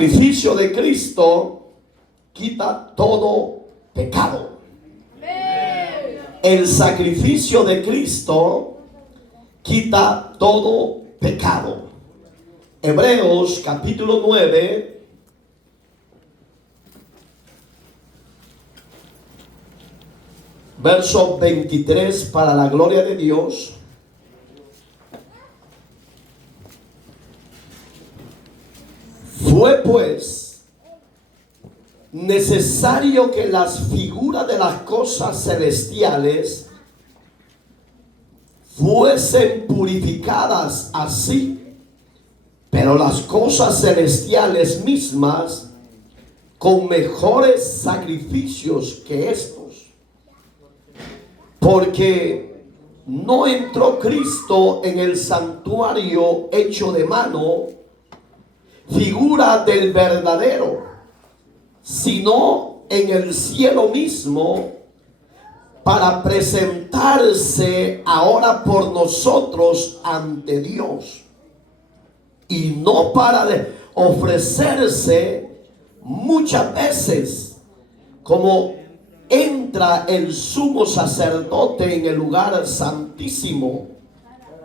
sacrificio de Cristo quita todo pecado. El sacrificio de Cristo quita todo pecado. Hebreos capítulo 9, verso 23, para la gloria de Dios. Fue pues necesario que las figuras de las cosas celestiales fuesen purificadas así, pero las cosas celestiales mismas con mejores sacrificios que estos. Porque no entró Cristo en el santuario hecho de mano, figura del verdadero, sino en el cielo mismo, para presentarse ahora por nosotros ante Dios, y no para ofrecerse muchas veces, como entra el sumo sacerdote en el lugar santísimo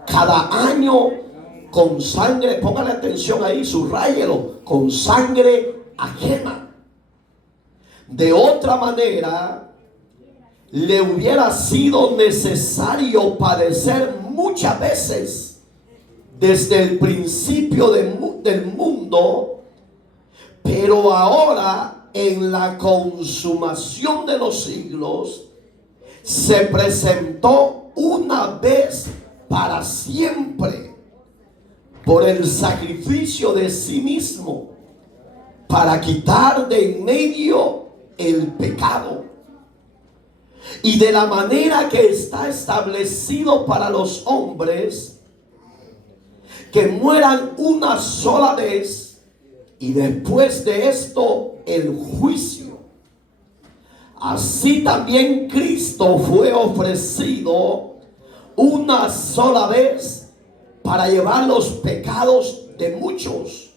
cada año con sangre. Póngale atención ahí, subráyelo, con sangre ajena. De otra manera, le hubiera sido necesario padecer muchas veces desde el principio del mundo, pero ahora, en la consumación de los siglos, se presentó una vez para siempre por el sacrificio de sí mismo, para quitar de en medio el pecado. Y de la manera que está establecido para los hombres, que mueran una sola vez, y después de esto el juicio. Así también Cristo fue ofrecido una sola vez para llevar los pecados de muchos,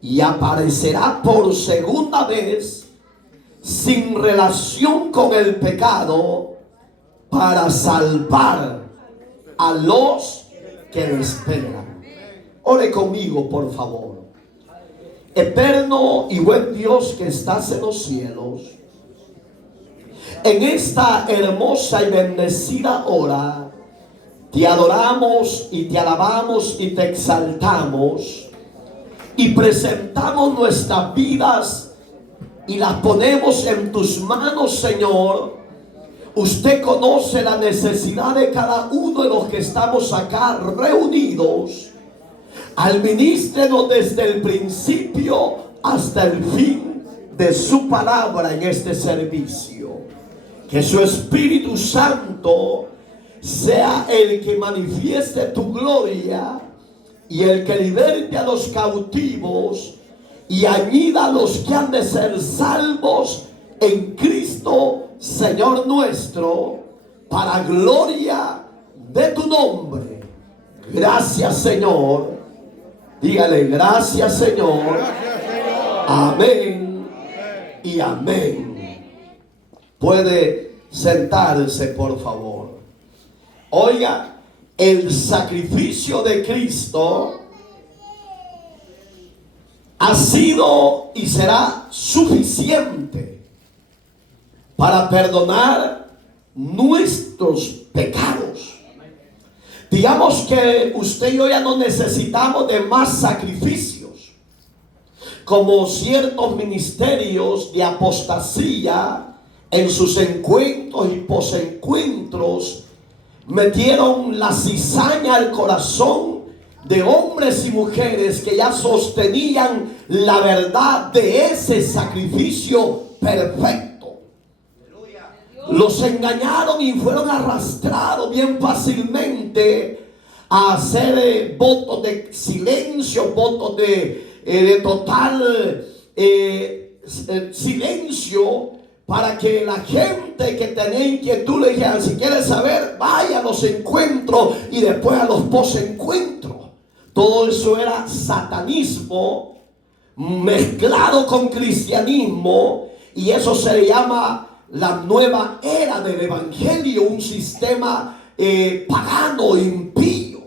y aparecerá por segunda vez sin relación con el pecado para salvar a los que lo esperan. Ore conmigo, por favor. Eterno y buen Dios que estás en los cielos, en esta hermosa y bendecida hora, te adoramos y te alabamos y te exaltamos y presentamos nuestras vidas y las ponemos en tus manos, Señor. Usted conoce la necesidad de cada uno de los que estamos acá reunidos. Administrenos desde el principio hasta el fin de su palabra en este servicio. Que su Espíritu Santo sea el que manifieste tu gloria y el que liberte a los cautivos y añida a los que han de ser salvos en Cristo, Señor nuestro, para gloria de tu nombre. Gracias, Señor. Dígale, gracias, Señor. Gracias, Señor. Amén y amén. Puede sentarse, por favor. Oiga, el sacrificio de Cristo ha sido y será suficiente para perdonar nuestros pecados. Digamos que usted y yo ya no necesitamos de más sacrificios, como ciertos ministerios de apostasía en sus encuentros y posencuentros metieron la cizaña al corazón de hombres y mujeres que ya sostenían la verdad de ese sacrificio perfecto. Los engañaron y fueron arrastrados bien fácilmente a hacer votos de silencio, votos de total silencio, para que la gente que tenía inquietud le dijeran: si quieres saber, vaya a los encuentros y después a los posencuentros. Todo eso era satanismo, mezclado con cristianismo, y eso se le llama la nueva era del evangelio, un sistema pagano, impío.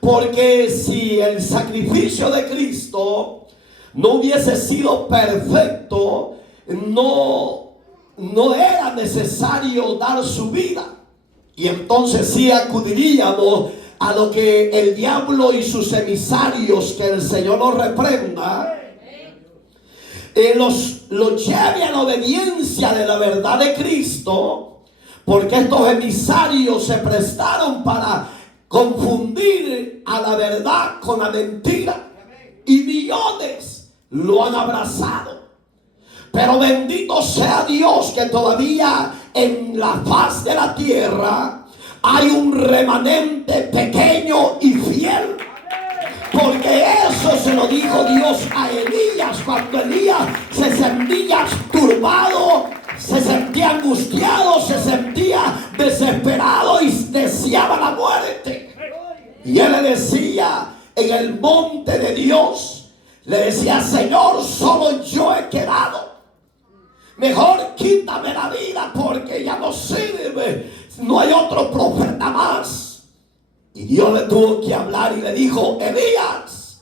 Porque si el sacrificio de Cristo no hubiese sido perfecto, no era necesario dar su vida. Y entonces sí acudiríamos a lo que el diablo y sus emisarios, que el Señor nos reprenda, los lleve a la obediencia de la verdad de Cristo, porque estos emisarios se prestaron para confundir a la verdad con la mentira, y millones lo han abrazado. Pero bendito sea Dios que todavía en la faz de la tierra hay un remanente pequeño y fiel. Porque eso se lo dijo Dios a Elías, cuando Elías se sentía turbado, se sentía angustiado, se sentía desesperado y deseaba la muerte. Y él le decía en el monte de Dios, le decía: Señor, solo yo he quedado. Mejor quítame la vida, porque ya no sirve, no hay otro profeta más. Y Dios le tuvo que hablar y le dijo: Elías,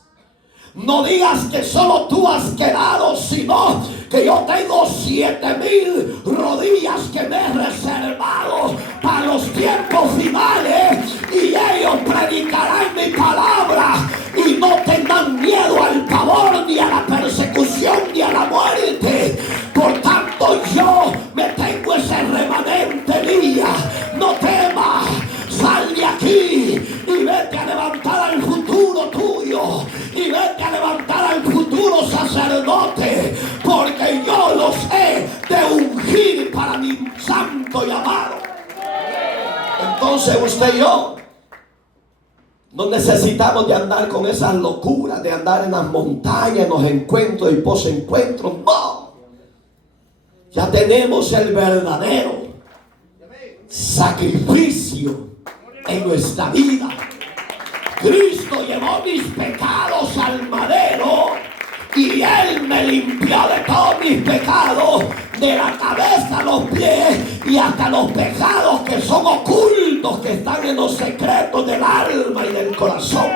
no digas que solo tú has quedado, sino que yo tengo 7,000 rodillas que me he reservado para los tiempos finales, y ellos predicarán mi palabra y no tendrán miedo al pavor, ni a la persecución, ni a la muerte. Por tanto, yo me tengo ese remanente, Elías. No temas, sal de aquí y vete a levantar al futuro tuyo, y vete a levantar al futuro sacerdote, porque yo los he de ungir para mi santo llamado. Entonces usted y yo no necesitamos de andar con esas locuras, de andar en las montañas, en los encuentros y posencuentros. No, ya tenemos el verdadero sacrificio en nuestra vida. Cristo llevó mis pecados al madero, y Él me limpió de todos mis pecados, de la cabeza a los pies, y hasta los pecados que son ocultos, que están en los secretos del alma y del corazón.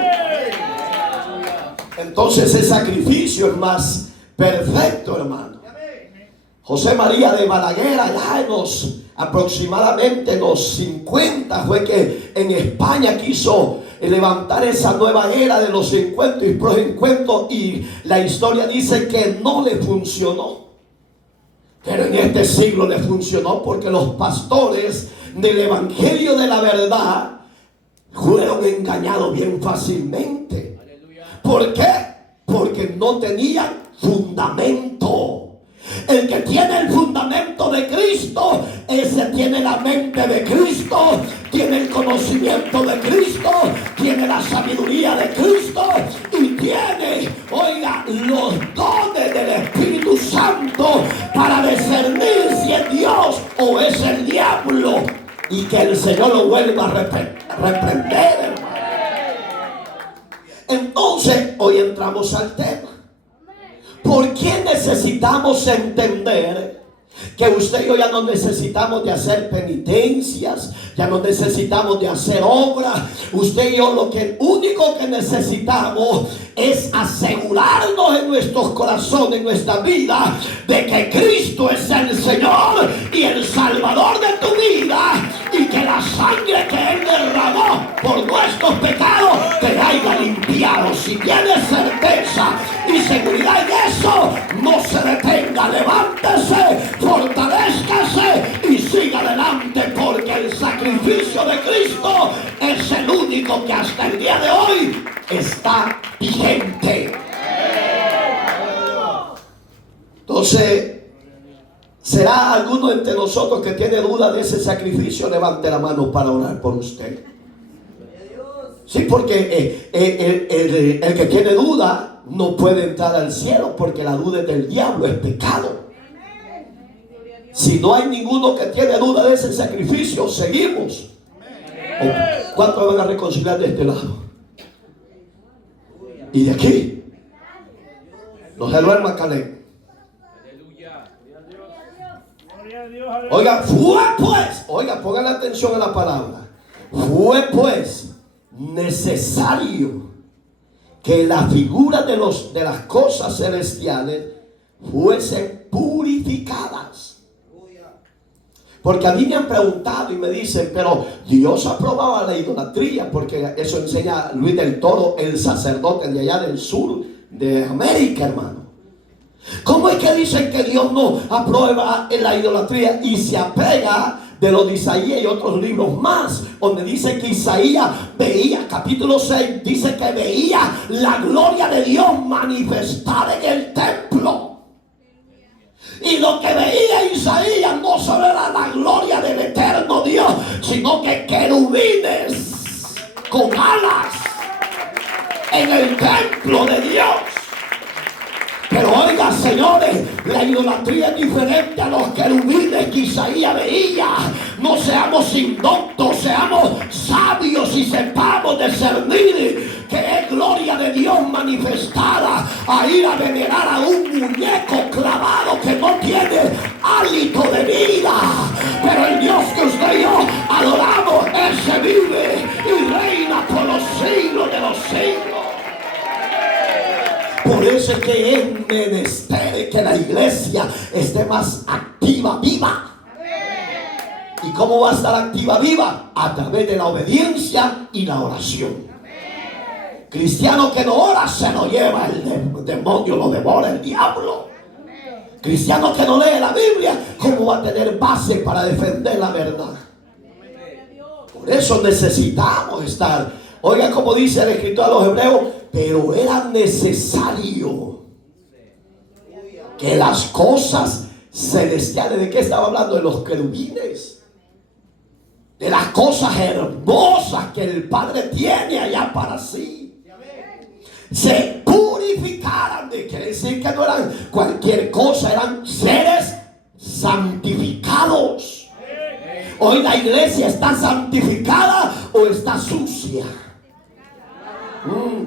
Entonces el sacrificio es más perfecto, hermano. José María de Balaguer, allá en aproximadamente los 50, fue que en España quiso levantar esa nueva era de los encuentros y proencuentros, y la historia dice que no le funcionó. Pero en este siglo le funcionó, porque los pastores del evangelio de la verdad fueron engañados bien fácilmente. ¿Por qué? Porque no tenían fundamento. El que tiene el fundamento de Cristo, ese tiene la mente de Cristo, tiene el conocimiento de Cristo, tiene la sabiduría de Cristo, y tiene, oiga, los dones del Espíritu Santo para discernir si es Dios o es el diablo, y que el Señor lo vuelva a reprender, hermano. Entonces, hoy entramos al tema. ¿Por qué necesitamos entender que usted y yo ya no necesitamos de hacer penitencias, ya no necesitamos de hacer obras? Usted y yo lo único que necesitamos es asegurarnos en nuestros corazones, en nuestra vida, de que Cristo es el Señor y el Salvador de tu vida, y que la sangre que Él derramó por nuestros pecados te haya limpiado. Si tienes certeza y seguridad en eso, no se detenga, levántese, fortalézcase y siga adelante, porque el sacrificio de Cristo es el único que hasta el día de hoy está vigente. Entonces, ¿será alguno entre nosotros que tiene duda de ese sacrificio? Levante la mano para orar por usted. Sí, porque el que tiene duda no puede entrar al cielo, porque la duda es del diablo, es pecado. Si no hay ninguno que tiene duda de ese sacrificio, seguimos. ¿Cuántos van a reconciliar de este lado y de aquí? No se duerma, Caleb. Oiga, fue pues, oiga, pongan atención a la palabra. Fue pues necesario que la figura de las cosas celestiales fuesen purificadas. Porque a mí me han preguntado y me dicen, pero Dios aprobaba la idolatría, porque eso enseña Luis del Toro, el sacerdote de allá del sur de América, hermano. ¿Cómo es que dicen que Dios no aprueba la idolatría y se apega de lo de Isaías y otros libros más, donde dice que Isaías veía, capítulo 6, dice que veía la gloria de Dios manifestada en el templo? Y lo que veía Isaías no solo era la gloria del eterno Dios, sino que querubines con alas en el templo de Dios. Pero oiga, señores, la idolatría es diferente a los querubines que Isaías veía. No seamos indoctos, seamos sabios y sepamos discernir que es gloria de Dios manifestada a ir a venerar a un muñeco clavado que no tiene hálito de vida. Pero el Dios que usted y yo adoramos, ese vive y reina por los siglos de los siglos. Por eso es que es menester que la iglesia esté más activa, viva. ¿Y cómo va a estar activa, viva? A través de la obediencia y la oración. Cristiano que no ora se lo lleva el demonio, lo devora el diablo. Cristiano que no lee la Biblia, ¿cómo va a tener base para defender la verdad? Por eso necesitamos estar. Oiga como dice el escritor a los hebreos, pero era necesario que las cosas celestiales, ¿de qué estaba hablando? De los querubines, de las cosas hermosas que el Padre tiene allá para sí, se purificaran. Quiere decir que no eran cualquier cosa, eran seres santificados. Hoy la iglesia está santificada o está sucia.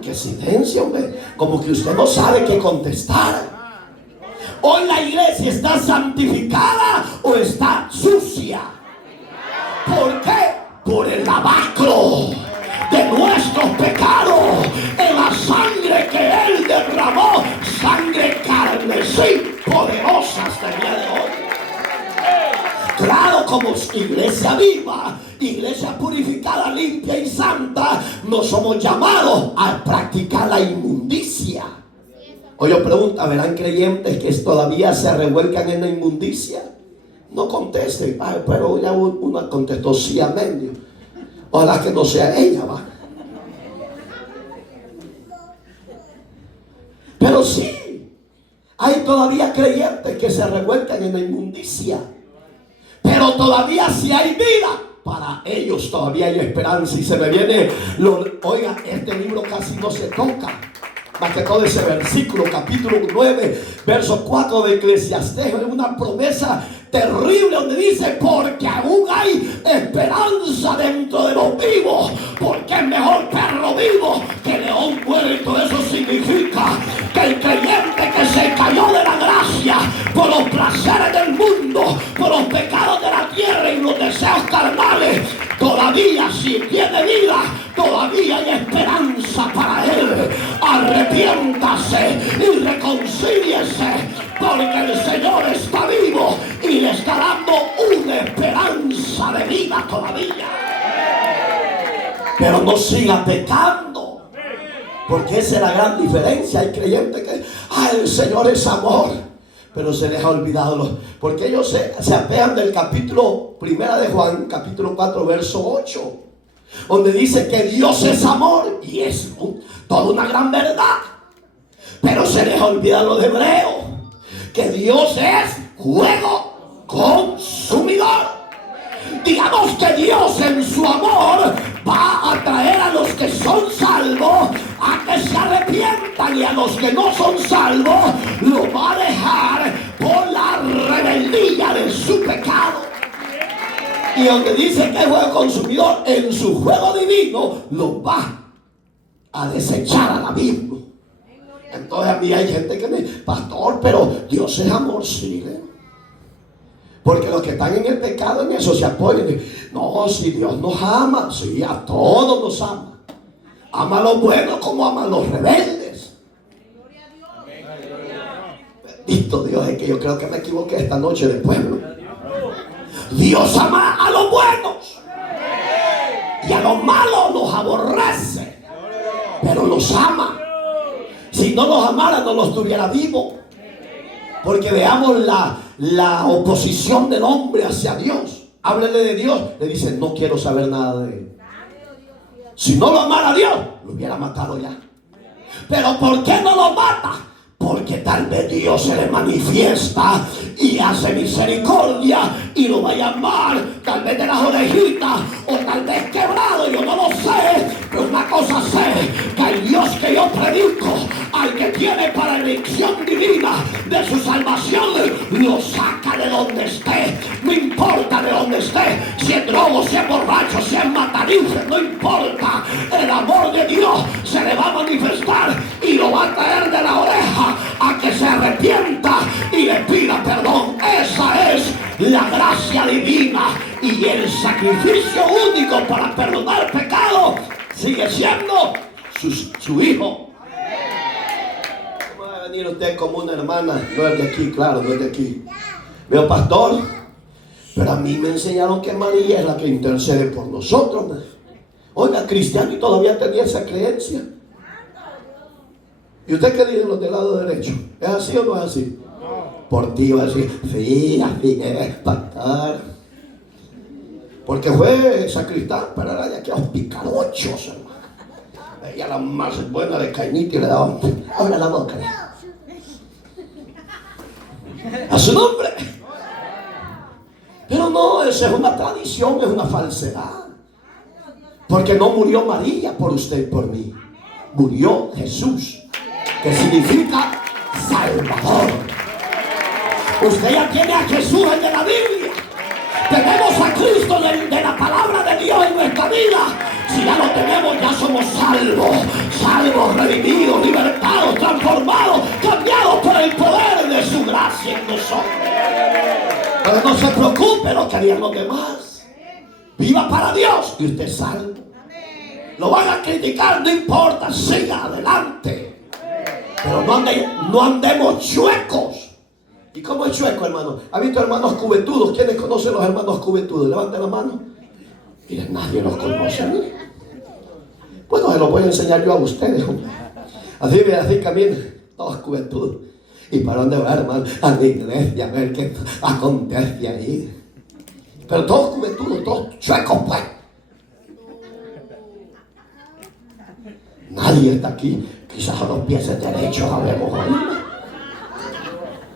Qué silencio, hombre. Como que usted no sabe qué contestar. Hoy la iglesia está santificada o está sucia. ¿Por qué? Por el lavacro de nuestros pecados en la sangre que Él derramó, sangre carmesí, poderosa hasta el día de hoy. Claro, como iglesia viva, iglesia purificada, limpia y santa, no somos llamados a practicar la inmundicia. Hoy yo pregunto, ¿verán creyentes que todavía se revuelcan en la inmundicia? No contesten. Pero ya una contestó sí, amén. Ojalá que no sea ella, va. Pero sí, hay todavía creyentes que se revuelcan en la inmundicia. Pero todavía si hay vida, para ellos todavía hay esperanza. Y se me viene, oiga, este libro casi no se toca. Más que todo ese versículo, capítulo 9, verso 4 de Eclesiastés, es una promesa terrible donde dice, porque aún hay esperanza dentro de los vivos, porque es mejor perro vivo que león muerto. Eso significa que el creyente que se cayó de la gracia por los placeres del mundo, por los pecados de la tierra y los deseos carnales, todavía si tiene vida, todavía hay esperanza para él. Arrepiéntase y reconcíliese, porque el Señor está vivo y le está dando una esperanza de vida todavía. Pero no siga pecando, porque esa es la gran diferencia. Hay creyentes que el Señor es amor, pero se les ha olvidado, porque ellos se apean del capítulo 1 de Juan, capítulo 4, verso 8, donde dice que Dios es amor, y es toda una gran verdad. Pero se les olvida lo de Hebreo, que Dios es fuego consumidor. Digamos que Dios en su amor va a traer a los que son salvos a que se arrepientan, y a los que no son salvos lo va a dejar por la rebeldía de su pecado. Y aunque dice que es fuego consumidor, en su fuego divino lo va a desechar al abismo. Entonces a mí hay gente que me, pastor, pero Dios es amor, sí. Porque los que están en el pecado en eso se apoyan. No, si Dios nos ama, sí, a todos nos ama. Ama a los buenos como ama a los rebeldes. Bendito Dios, es que yo creo que me equivoqué esta noche de pueblo. Dios ama a los buenos y a los malos los aborrece, pero los ama. Si no los amara, no los tuviera vivos. Porque veamos la oposición del hombre hacia Dios. Háblele de Dios, le dice, no quiero saber nada de él. Si no lo amara a Dios, lo hubiera matado ya. Pero ¿por qué no lo mata? Porque tal vez Dios se le manifiesta y hace misericordia y lo va a llamar, tal vez de las orejitas o tal vez quebrado, yo no lo sé, pero una cosa sé, que el Dios que yo predico, al que tiene para elección divina de su salvación, lo saca de donde esté, no importa de donde esté, si es drogo, si es borracho, si es matarife, no importa, el amor de Dios se le va a manifestar y lo va a traer de la oreja a que se arrepienta y le pida perdón. Esa es la gracia divina, y el sacrificio único para perdonar pecado sigue siendo su hijo. ¿Cómo va a venir usted como una hermana? No es de aquí, claro, no es de aquí. Veo, pastor, pero a mí me enseñaron que María es la que intercede por nosotros, man. Oiga, cristiano, y todavía tenía esa creencia. ¿Y usted qué dice los del lado derecho? ¿Es así o no es así? Por ti va a decir, sí, así es, pastor. Porque fue sacristán, pero era de aquellos picarochos, hermano. Ella la más buena de cañita y le daba, abre la boca. A su nombre. Pero no, esa es una tradición, es una falsedad. Porque no murió María por usted y por mí. Murió Jesús, que significa Salvador. Usted ya tiene a Jesús, el de la Biblia. Tenemos a Cristo de la palabra de Dios en nuestra vida. Si ya lo tenemos, ya somos salvos, redimidos, libertados, transformados, cambiados por el poder de su gracia en nosotros. Pero no se preocupe lo que harían los demás. Viva para Dios y usted es salvo. Lo van a criticar, no importa, siga adelante. Pero no andemos chuecos. ¿Y cómo es chueco, hermano? ¿Ha visto hermanos cubetudos? ¿Quiénes conocen los hermanos cubetudos? Levanten la mano. Miren, nadie los conoce. Miren. Bueno, se los voy a enseñar yo a ustedes. Así caminan, todos cubetudos. ¿Y para dónde va, hermano? A la iglesia, a ver qué acontece ahí. Pero todos cubetudos, todos chuecos, pues. Nadie está aquí. Quizás a los pies derechos hablemos hoy.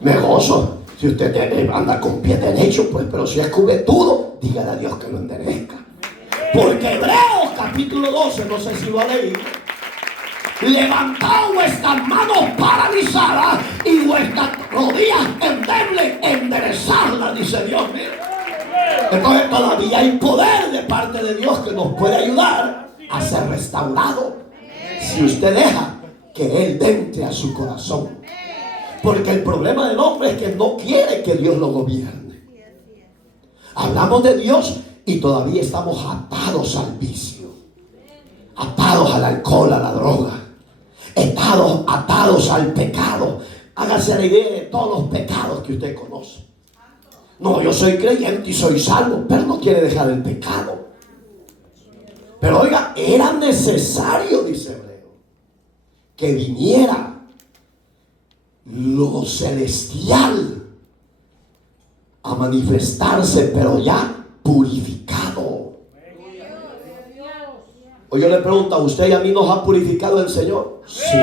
Me gozo si usted anda con pie derecho, pues, pero si es cubetudo, dígale a Dios que lo enderezca. Porque Hebreos capítulo 12, no sé si lo ha leído, levantad vuestras manos paralizadas y vuestras rodillas endebles, enderezarlas, dice Dios. Entonces todavía hay poder de parte de Dios que nos puede ayudar a ser restaurado, si usted deja que Él entre a su corazón. Porque el problema del hombre es que no quiere que Dios lo gobierne. Hablamos de Dios y todavía estamos atados al vicio, atados al alcohol, a la droga, atados al pecado. Hágase la idea de todos los pecados que usted conoce. No, yo soy creyente y soy salvo, pero no quiere dejar el pecado. Pero oiga, era necesario, dice Hebreo, que viniera lo celestial a manifestarse, pero ya purificado. O yo le pregunto, ¿a usted y a mí nos ha purificado el Señor? Sí.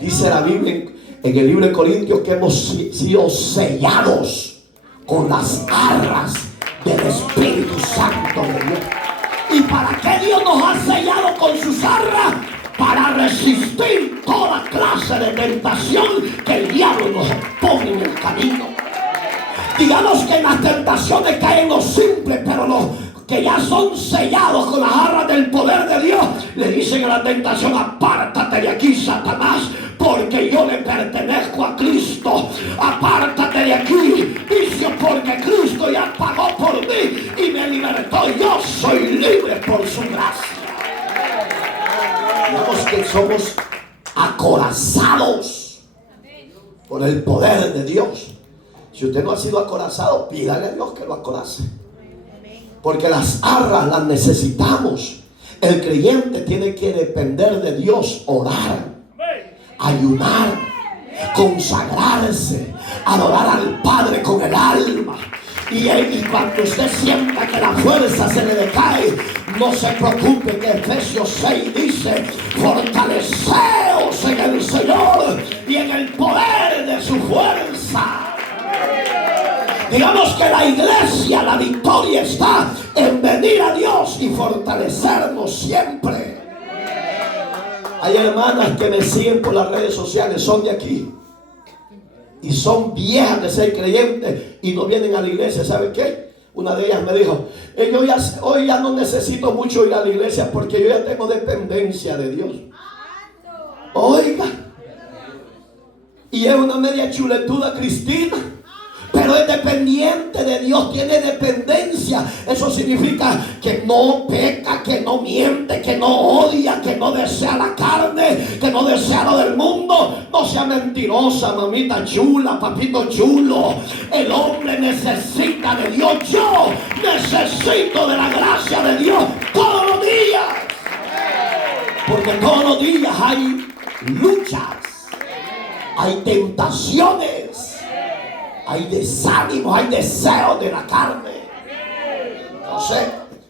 Dice la Biblia en el libro de Corintios que hemos sido sellados con las arras del Espíritu Santo de Dios. ¿Y para qué Dios nos ha sellado con sus arras? Para resistir toda clase de tentación que el diablo nos pone en el camino. Digamos que en las tentaciones caen los simples, pero los que ya son sellados con las arras del poder de Dios, le dicen a la tentación: apártate de aquí, Satanás, porque yo le pertenezco a Cristo. Apártate de aquí, vicio, porque Cristo ya pagó por mí y me libertó. Yo soy libre por su gracia. Digamos que somos acorazados por el poder de Dios. Si usted no ha sido acorazado, pídale a Dios que lo acorace. Porque las arras las necesitamos. El creyente tiene que depender de Dios, orar, ayunar, consagrarse, adorar al Padre con el alma. Y cuando usted sienta que la fuerza se le decae, no se preocupe, que Efesios 6 dice: fortaleceos en el Señor y en el poder de su fuerza. Digamos que la iglesia, la victoria está en venir a Dios y fortalecernos siempre. Hay hermanas que me siguen por las redes sociales, son de aquí y son viejas de ser creyentes y no vienen a la iglesia. ¿Saben qué? Una de ellas me dijo: hoy ya no necesito mucho ir a la iglesia porque yo ya tengo dependencia de Dios. Oiga, y es una media chuletuda Cristina, pero es dependiente de Dios, tiene dependencia. Eso significa que no peca, que no miente, que no odia, que no desea la carne, que no desea lo del mundo. No sea mentirosa, mamita chula, papito chulo. El hombre necesita de Dios. Yo necesito de la gracia de Dios todos los días. Porque todos los días hay luchas, hay tentaciones, hay desánimo, hay deseos de la carne. Entonces,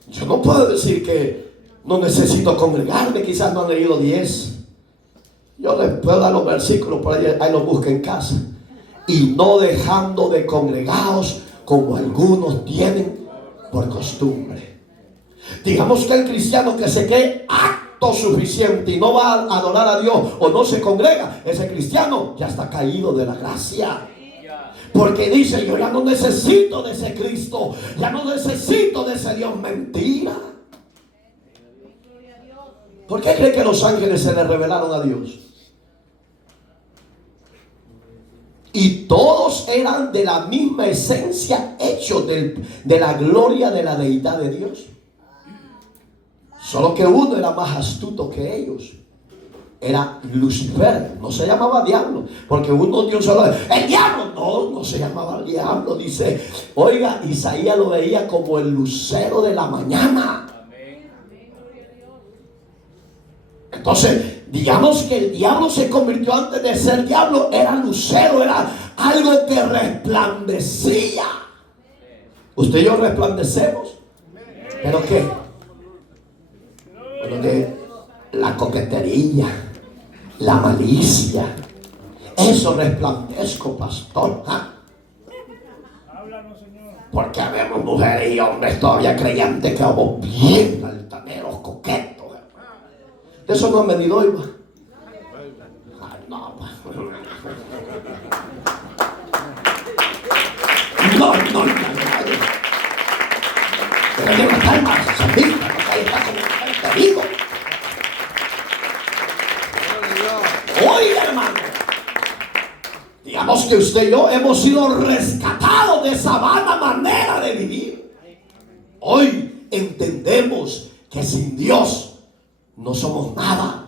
yo no puedo decir que no necesito congregarme. Quizás no han leído 10. Yo les puedo dar los versículos por ahí los busco en casa. Y no dejando de congregaos como algunos tienen por costumbre. Digamos que el cristiano que se cree acto suficiente y no va a adorar a Dios o no se congrega, ese cristiano ya está caído de la gracia. Porque dice: yo ya no necesito de ese Cristo, ya no necesito de ese Dios. Mentira. ¿Por qué cree que los ángeles se le revelaron a Dios? Y todos eran de la misma esencia, hechos de la gloria de la deidad de Dios. Solo que uno era más astuto que ellos. Era Lucifer, no se llamaba diablo, porque uno dio solo el diablo, no se llamaba el diablo. Dice, oiga, Isaías lo veía como el lucero de la mañana. Entonces, digamos que el diablo se convirtió, antes de ser diablo, era lucero, era algo que resplandecía. Usted y yo resplandecemos. ¿Pero qué? Bueno, que la coquetería, la malicia, eso resplandezco, pastor. Porque habemos mujeres y hombres todavía creyentes que somos bien altaneros, coquetos. De eso no han venido hoy. Ay, no, no. Pero yo no estoy más sandista, porque ahí está como te digo. Oiga, hermano, digamos que usted y yo hemos sido rescatados de esa vana manera de vivir. Hoy entendemos que sin Dios no somos nada.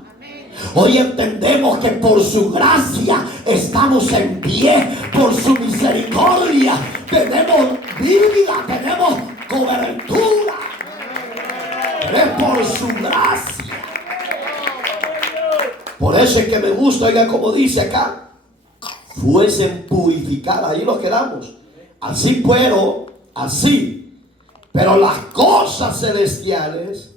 Hoy entendemos que por su gracia estamos en pie, por su misericordia tenemos vida, tenemos cobertura. Pero es por su gracia. Por eso es que me gusta, oiga, como dice acá, fuesen purificadas. Ahí nos quedamos. Así pero las cosas celestiales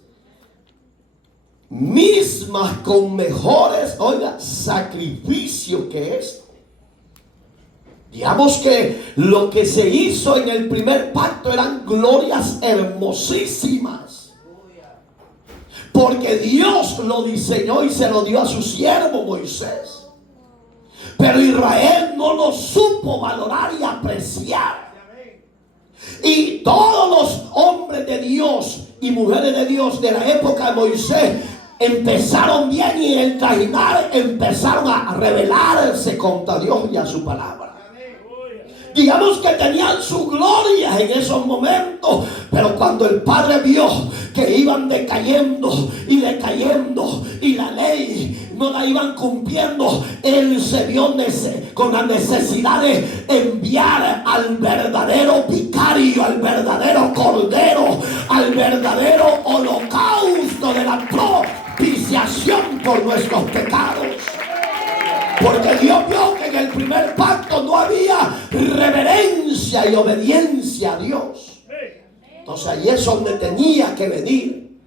mismas con mejores, oiga, sacrificio que es. Digamos que lo que se hizo en el primer pacto eran glorias hermosísimas, porque Dios lo diseñó y se lo dio a su siervo Moisés. Pero Israel no lo supo valorar y apreciar. Y todos los hombres de Dios y mujeres de Dios de la época de Moisés empezaron bien y en el caminar empezaron a rebelarse contra Dios y a su palabra. Digamos que tenían su gloria en esos momentos, pero cuando el Padre vio que iban decayendo y decayendo y la ley no la iban cumpliendo, Él se vio con la necesidad de enviar al verdadero vicario, al verdadero cordero, al verdadero holocausto de la propiciación por nuestros pecados. Porque Dios vio que en el primer pacto no había reverencia y obediencia a Dios. Entonces ahí es donde tenía que venir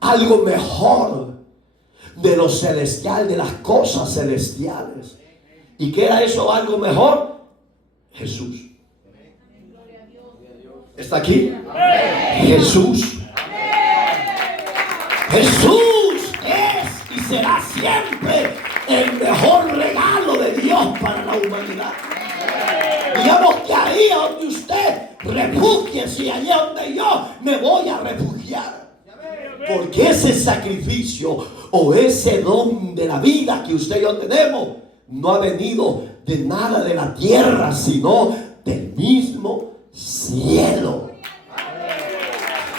algo mejor de lo celestial, de las cosas celestiales. ¿Y qué era eso algo mejor? Jesús. ¿Está aquí? Jesús. Jesús es y será siempre el mejor regalo de Dios para la humanidad. Digamos que ahí donde usted refúgiese y allí donde yo me voy a refugiar. Porque ese sacrificio o ese don de la vida que usted y yo tenemos no ha venido de nada de la tierra, sino del mismo cielo.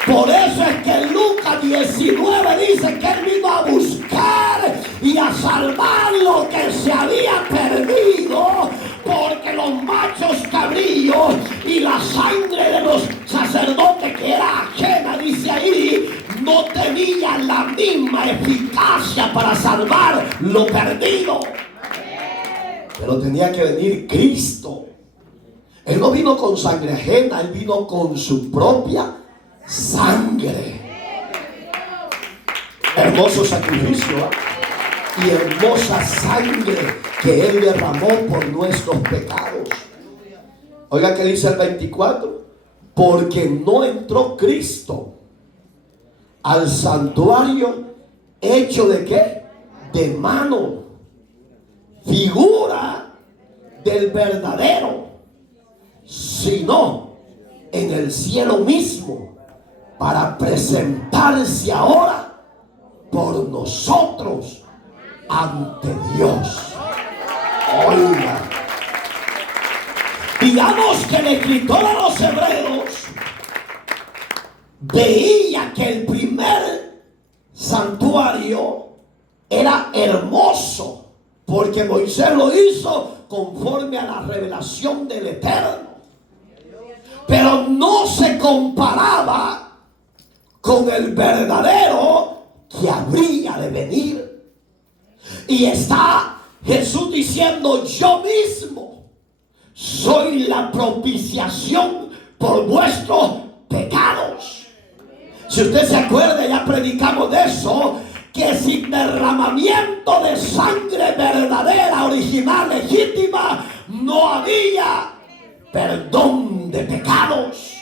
Por eso es que en Lucas 19 dice que Él vino a buscar y a salvar lo que se había perdido, porque los machos cabríos y la sangre de los sacerdotes que era ajena, dice ahí, no tenían la misma eficacia para salvar lo perdido. Pero tenía que venir Cristo. Él no vino con sangre ajena, Él vino con su propia sangre. Hermoso sacrificio, ¿eh? Y hermosa sangre que Él derramó por nuestros pecados. Oiga que dice el 24: porque no entró Cristo al santuario hecho de ¿qué? De mano, figura del verdadero, sino en el cielo mismo, para presentarse ahora por nosotros ante Dios. Oiga, digamos que el escritor a los hebreos veía que el primer santuario era hermoso, porque Moisés lo hizo conforme a la revelación del Eterno, pero no se comparaba con el verdadero que habría de venir. Y está Jesús diciendo: yo mismo soy la propiciación por vuestros pecados. Si usted se acuerda, ya predicamos de eso, que sin derramamiento de sangre verdadera, original, legítima, no había perdón de pecados.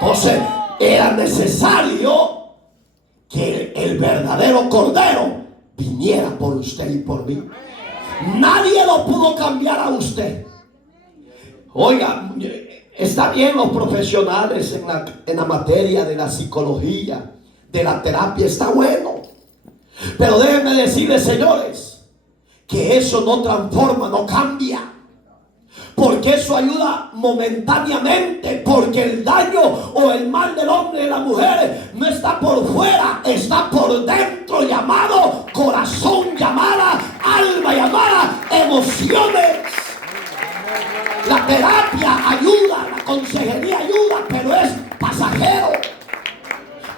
Entonces era necesario que el verdadero Cordero viniera por usted y por mí. Nadie lo pudo cambiar a usted. Oiga, está bien los profesionales en la materia de la psicología, de la terapia, está bueno. Pero déjenme decirles, señores, que eso no transforma, no cambia. Porque eso ayuda momentáneamente, porque el daño o el mal del hombre y de la mujer no está por fuera, está por dentro, llamado corazón, llamada alma, llamada emociones. La terapia ayuda, la consejería ayuda, pero es pasajero.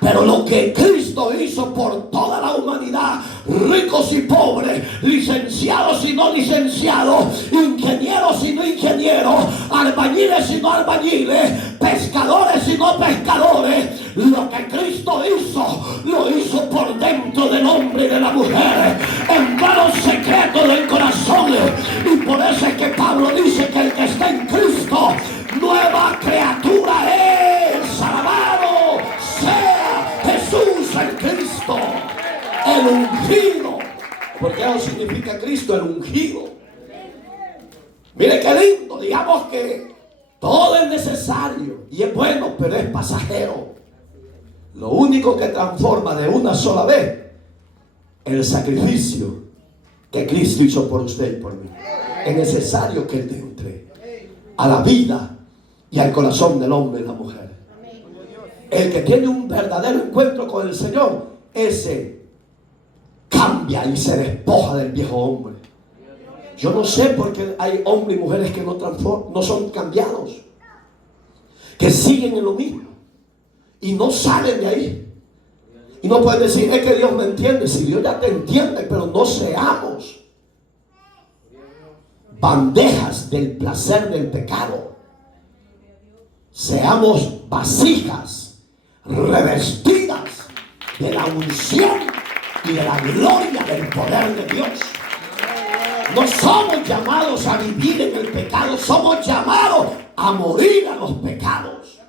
Pero lo que Cristo hizo por toda la humanidad, ricos y pobres, licenciados y no licenciados, ingenieros y no ingenieros, albañiles y no albañiles, pescadores y no pescadores, lo que Cristo hizo, lo hizo por dentro del hombre y de la mujer, en plano secreto del corazón. Y por eso es que Pablo dice que el que está en Cristo, nueva criatura es. Alabado sea Jesús el Cristo, el ungido. Porque eso significa Cristo, el ungido. Mire qué lindo. Digamos que todo es necesario y es bueno, pero es pasajero. Lo único que transforma de una sola vez el sacrificio que Cristo hizo por usted y por mí. Es necesario que Él entre a la vida y al corazón del hombre y la mujer. El que tiene un verdadero encuentro con el Señor, ese cambia y se despoja del viejo hombre. Yo no sé por qué hay hombres y mujeres que no son cambiados, que siguen en lo mismo y no salen de ahí. Y no pueden decir, es que Dios me entiende. Si Dios ya te entiende, pero no seamos bandejas del placer del pecado. Seamos vasijas revestidas de la unción y de la gloria del poder de Dios. No somos llamados a vivir en el pecado, somos llamados a morir a los pecados.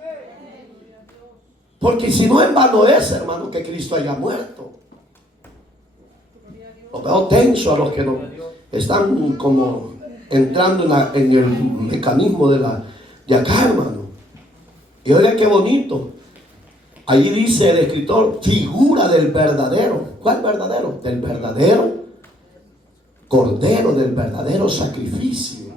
Porque si no, en vano es, hermano, que Cristo haya muerto. Lo veo tenso a los que no están como entrando en el mecanismo de acá, hermano. Y oiga qué bonito. Ahí dice el escritor, figura del verdadero. ¿Cuál verdadero? Del verdadero Cordero, del verdadero sacrificio.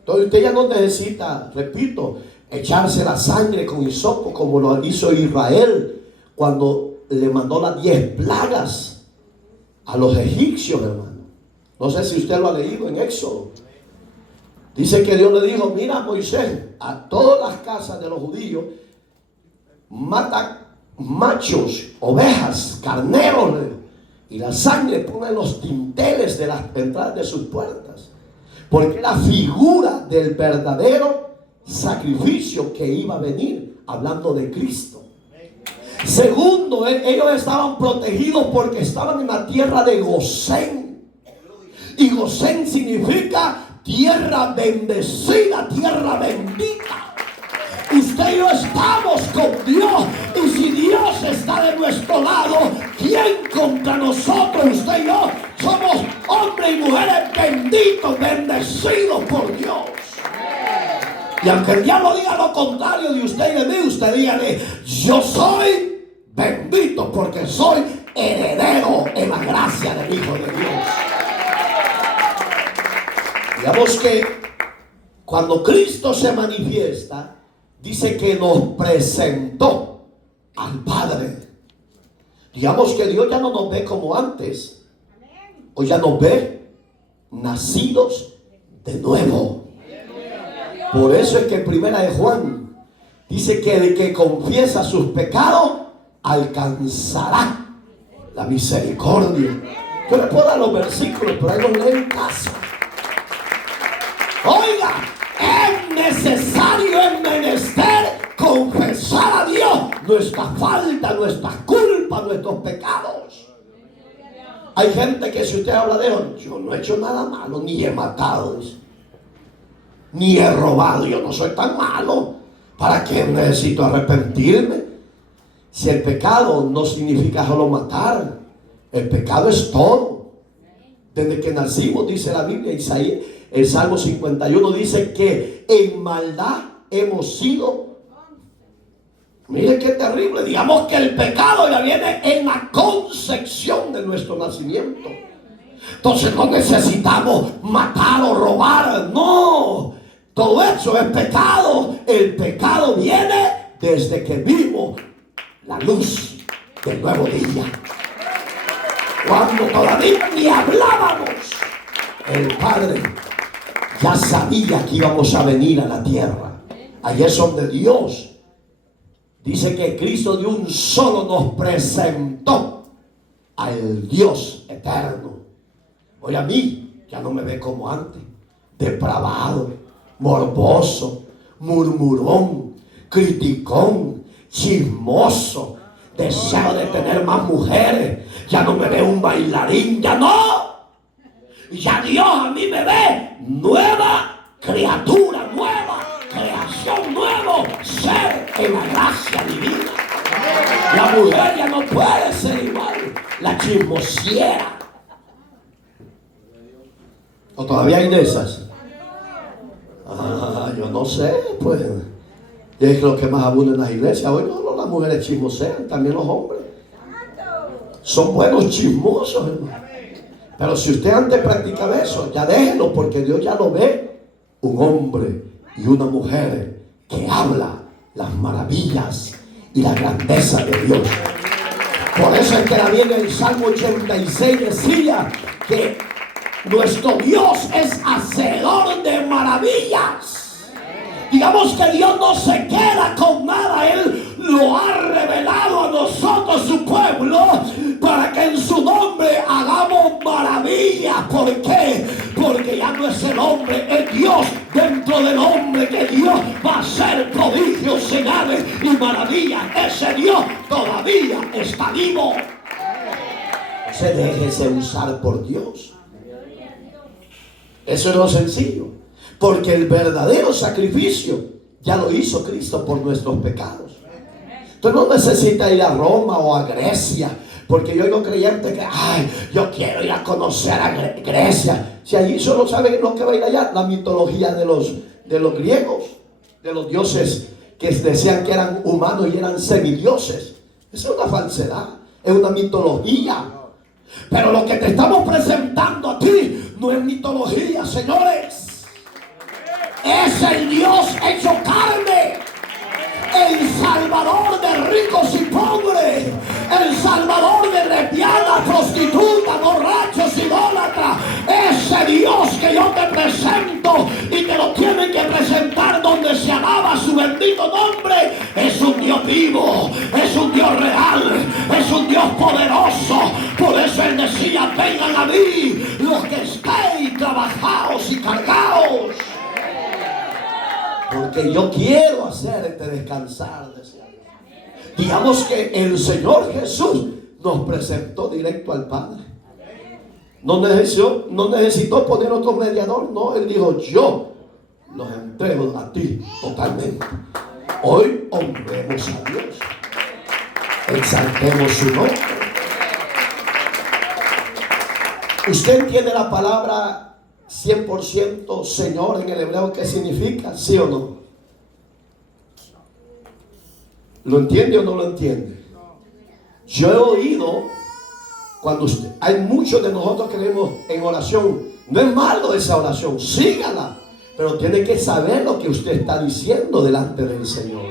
Entonces usted ya no necesita, repito, echarse la sangre con hisopo como lo hizo Israel cuando le mandó las 10 plagas a los egipcios, hermano. No sé si usted lo ha leído en Éxodo. Dice que Dios le dijo, mira Moisés, a todas las casas de los judíos mata machos, ovejas, carneros, y la sangre pone en los dinteles de las entradas de sus puertas, porque la figura del verdadero sacrificio que iba a venir, hablando de Cristo. Segundo, ellos estaban protegidos porque estaban en la tierra de Gosén, y Gosén significa tierra bendecida, tierra bendita. Usted y yo estamos con Dios, y si Dios está de nuestro lado, ¿quién contra nosotros? Usted y yo somos hombres y mujeres benditos, bendecidos por Dios. Y aunque el diablo diga lo contrario de usted y de mí, usted dígale, yo soy bendito porque soy heredero en la gracia del Hijo de Dios. Digamos que cuando Cristo se manifiesta, dice que nos presentó al Padre. Digamos que Dios ya no nos ve como antes. Hoy ya nos ve nacidos de nuevo. Por eso es que en Primera de Juan dice que el que confiesa sus pecados alcanzará la misericordia. Yo le puedo dar los versículos, pero ahí los leo en casa. Oiga, es necesario, es menester confesar a Dios nuestra falta, nuestra culpa, nuestros pecados. Hay gente que si usted habla de él, yo no he hecho nada malo, ni he matado, ni he robado, yo no soy tan malo. ¿Para qué necesito arrepentirme? Si el pecado no significa solo matar, el pecado es todo. Desde que nacimos, dice la Biblia, Isaías, el Salmo 51 dice que en maldad hemos sido. Mire qué terrible. Digamos que el pecado ya viene en la concepción de nuestro nacimiento. Entonces no necesitamos matar o robar. No. Todo eso es pecado. El pecado viene desde que vimos la luz del nuevo día. Cuando todavía ni hablábamos, el Padre ya sabía que íbamos a venir a la tierra. Allí es donde Dios dice que Cristo de un solo nos presentó al Dios eterno. Hoy a mí ya no me ve como antes, depravado, morboso, murmurón, criticón, chismoso, deseo de tener más mujeres. Ya no me ve un bailarín, ya no. Ya Dios a mí me ve nueva criatura, nueva creación, nuevo ser en la gracia divina. La mujer ya no puede ser igual, la chismosiera. ¿O todavía hay de esas? Yo no sé, pues. Es lo que más abunda en las iglesias. Hoy no las mujeres chismosean, también los hombres. Son buenos chismosos, hermano. Pero si usted antes practicaba eso, ya déjelo, porque Dios ya lo ve. Un hombre y una mujer que habla las maravillas y la grandeza de Dios. Por eso es que la Biblia en el Salmo 86 decía que nuestro Dios es hacedor de maravillas. Digamos que Dios no se queda con nada. Él lo ha revelado a nosotros, su pueblo, para que en su nombre hagamos maravillas. ¿Por qué? Porque ya no es el hombre, es Dios dentro del hombre, que Dios va a hacer prodigios, señales y maravillas. Ese Dios todavía está vivo. Se déjese usar por Dios. Eso es lo sencillo. Porque el verdadero sacrificio ya lo hizo Cristo por nuestros pecados. Usted no necesita ir a Roma o a Grecia. Porque yo oigo creyentes que, yo quiero ir a conocer a Grecia. Si allí solo saben lo que va a ir allá, la mitología de los griegos, de los dioses que decían que eran humanos y eran semidioses. Esa es una falsedad, es una mitología. Pero lo que te estamos presentando a ti no es mitología, señores. Es el Dios hecho carne, el Salvador de ricos y pobres, el Salvador de lesbianas, prostitutas, borrachos, idólatras. Ese Dios que yo te presento y que lo tienen que presentar donde se alaba su bendito nombre, es un Dios vivo, es un Dios real, es un Dios poderoso. Por eso Él decía: vengan a mí los que estéis trabajados y cargados, porque yo quiero hacerte descansar. Digamos que el Señor Jesús nos presentó directo al Padre. No necesitó poner otro mediador. No, Él dijo: yo los entrego a ti totalmente. Hoy honremos a Dios, exaltemos su nombre. ¿Usted entiende la palabra 100% Señor en el hebreo? ¿Qué significa? ¿Sí o no? ¿Lo entiende o no lo entiende? Yo he oído cuando hay muchos de nosotros que creemos en oración. No es malo esa oración, sígala, pero tiene que saber lo que usted está diciendo delante del Señor.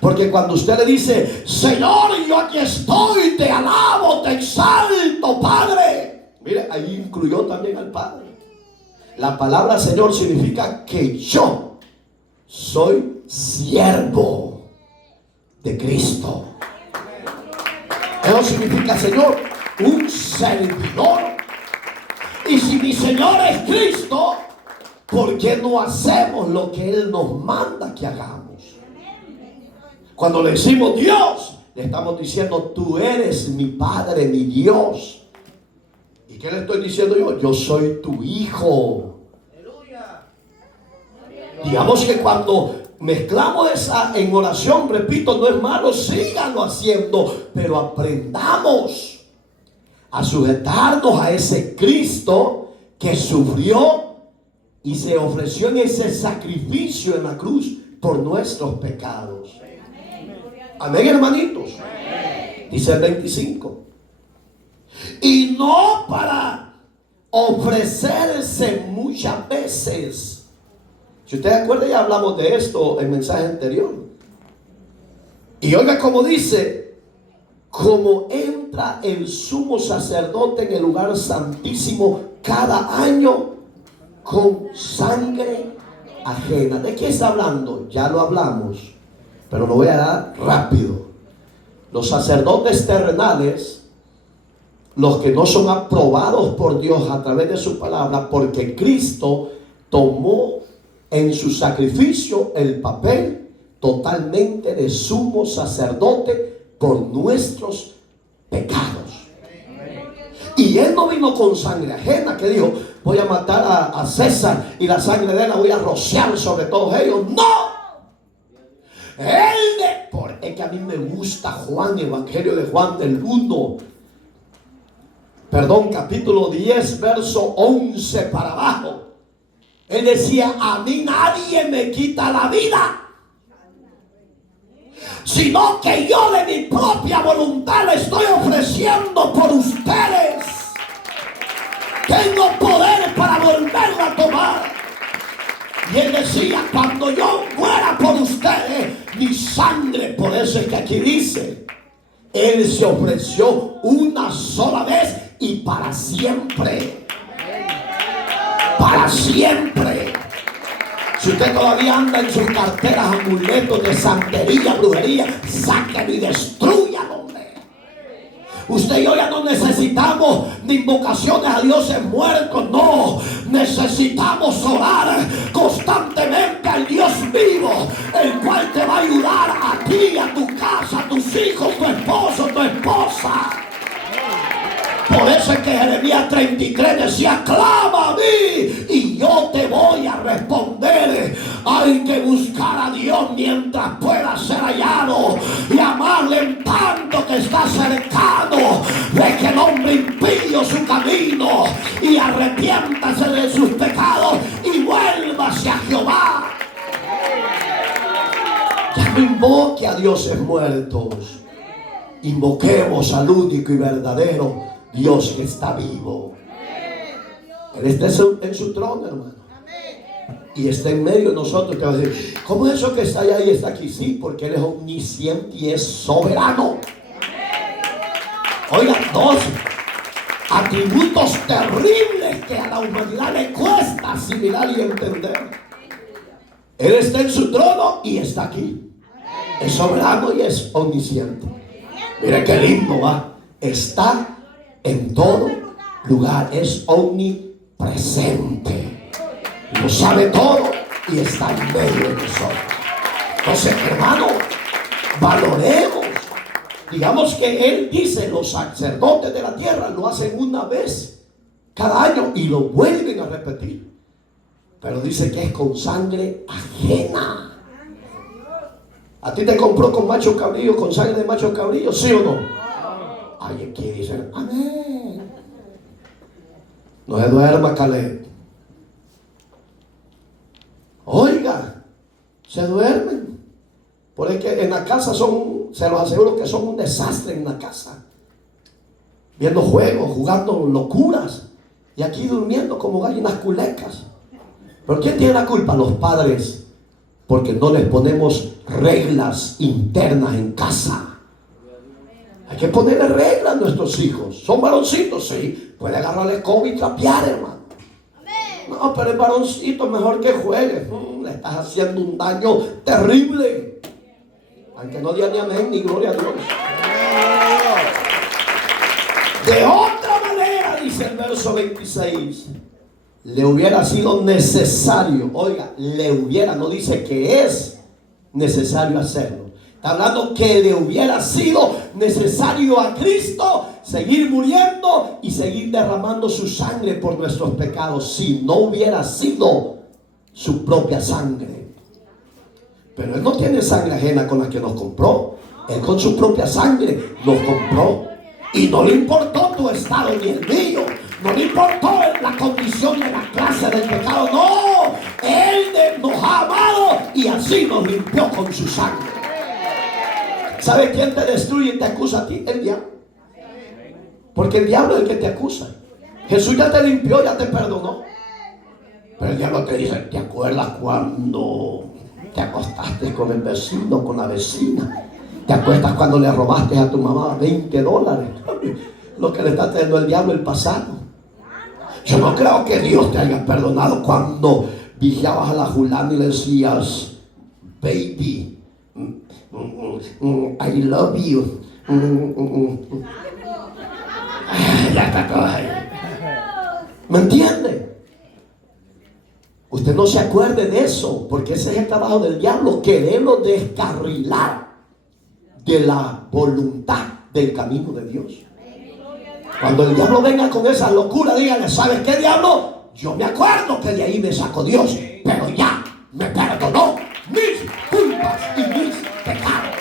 Porque cuando usted le dice: Señor, yo aquí estoy, te alabo, te exalto, Padre. Mire, ahí incluyó también al Padre. La palabra Señor significa que yo soy siervo de Cristo. Eso significa, Señor, un servidor. Y si mi Señor es Cristo, ¿por qué no hacemos lo que Él nos manda que hagamos? Cuando le decimos Dios, le estamos diciendo: tú eres mi Padre, mi Dios. ¿Y qué le estoy diciendo yo? Yo soy tu hijo. Digamos que cuando mezclamos esa en oración, repito, no es malo, síganlo haciendo, pero aprendamos a sujetarnos a ese Cristo que sufrió y se ofreció en ese sacrificio en la cruz por nuestros pecados. Amén, hermanitos. Dice el 25. Y no para ofrecerse muchas veces. Si usted acuerda, ya hablamos de esto en el mensaje anterior. Y oiga como dice: como entra el sumo sacerdote en el lugar santísimo cada año con sangre ajena. ¿De qué está hablando? Ya lo hablamos, pero lo voy a dar rápido. Los sacerdotes terrenales, los que no son aprobados por Dios a través de su palabra, porque Cristo tomó en su sacrificio el papel totalmente de sumo sacerdote por nuestros pecados. Y Él no vino con sangre ajena, que dijo: voy a matar a César y la sangre de él la voy a rociar sobre todos ellos. ¡No! Es que a mí me gusta Juan, Evangelio de Juan del 1. Capítulo 10, verso 11 para abajo. Él decía: a mí nadie me quita la vida, sino que yo de mi propia voluntad le estoy ofreciendo por ustedes. Tengo poder para volverla a tomar. Y él decía, cuando yo muera por ustedes, mi sangre, por eso es que aquí dice, él se ofreció una sola vez y para siempre. Para siempre. Si usted todavía anda en sus carteras amuletos de santería, brujería, sáquenlo y destrúyalo, hombre. Usted y yo ya no necesitamos de invocaciones a dioses muertos, no. Necesitamos orar constantemente al Dios vivo, el cual te va a ayudar a ti, a tu casa, a tus hijos, tu esposo, tu esposa. Por eso es que Jeremías 33 decía, clama a mí y yo te voy a responder. Hay que buscar a Dios mientras pueda ser hallado y amarle en tanto que está cercano. De que el hombre impío su camino y arrepiéntase de sus pecados y vuélvase a Jehová. Ya no invoque a dioses muertos. Invoquemos al único y verdadero Dios que está vivo. Él está en su trono, hermano. Y está en medio de nosotros. Te va a decir, ¿cómo es eso que está allá y está aquí? Sí, porque Él es omnisciente y es soberano. Oiga, dos atributos terribles que a la humanidad le cuesta asimilar y entender. Él está en su trono y está aquí. Es soberano y es omnisciente. Mira qué lindo va. Está en todo lugar, es omnipresente, lo sabe todo y está en medio de nosotros. Entonces, hermano, valoremos. Digamos que Él dice, los sacerdotes de la tierra lo hacen una vez cada año y lo vuelven a repetir, pero dice que es con sangre ajena. ¿A ti te compró con macho cabrillo, con sangre de macho cabrillo, sí o no? Hay aquí dicen, amén. No se duerma, Caleb. Oiga, se duermen. Porque en la casa son, se los aseguro que son un desastre en la casa. Viendo juegos, jugando locuras. Y aquí durmiendo como gallinas culecas. ¿Pero quién tiene la culpa? Los padres. Porque no les ponemos reglas internas en casa. Hay que ponerle reglas a nuestros hijos. Son varoncitos, sí. Puede agarrarle escoba y trapear, hermano. No, pero el varoncito mejor que juegue. Le estás haciendo un daño terrible. Aunque no diga ni amén ni gloria a Dios. De otra manera, dice el verso 26, le hubiera sido necesario. Oiga, le hubiera, no dice que es necesario hacerlo. Está hablando que le hubiera sido necesario a Cristo seguir muriendo y seguir derramando su sangre por nuestros pecados si no hubiera sido su propia sangre. Pero Él no tiene sangre ajena con la que nos compró. Él con su propia sangre nos compró. Y no le importó tu estado ni el mío. No le importó la condición de la clase del pecado. No, Él nos ha amado y así nos limpió con su sangre. ¿Sabe quién te destruye y te acusa a ti? El diablo. Porque el diablo es el que te acusa. Jesús ya te limpió, ya te perdonó. Pero el diablo te dice, ¿te acuerdas cuando te acostaste con el vecino, con la vecina? ¿Te acuerdas cuando le robaste a tu mamá $20? Lo que le está trayendo el diablo el pasado. Yo no creo que Dios te haya perdonado cuando vigiabas a la fulana y le decías, baby, I love you. Ya está todo ahí. ¿Me entiende? Usted no se acuerde de eso, porque ese es el trabajo del diablo, quererlo descarrilar de la voluntad del camino de Dios. Cuando el diablo venga con esa locura, dígale, ¿sabes qué, diablo? Yo me acuerdo que de ahí me sacó Dios, pero ya me perdonó mis culpas y mis pecados.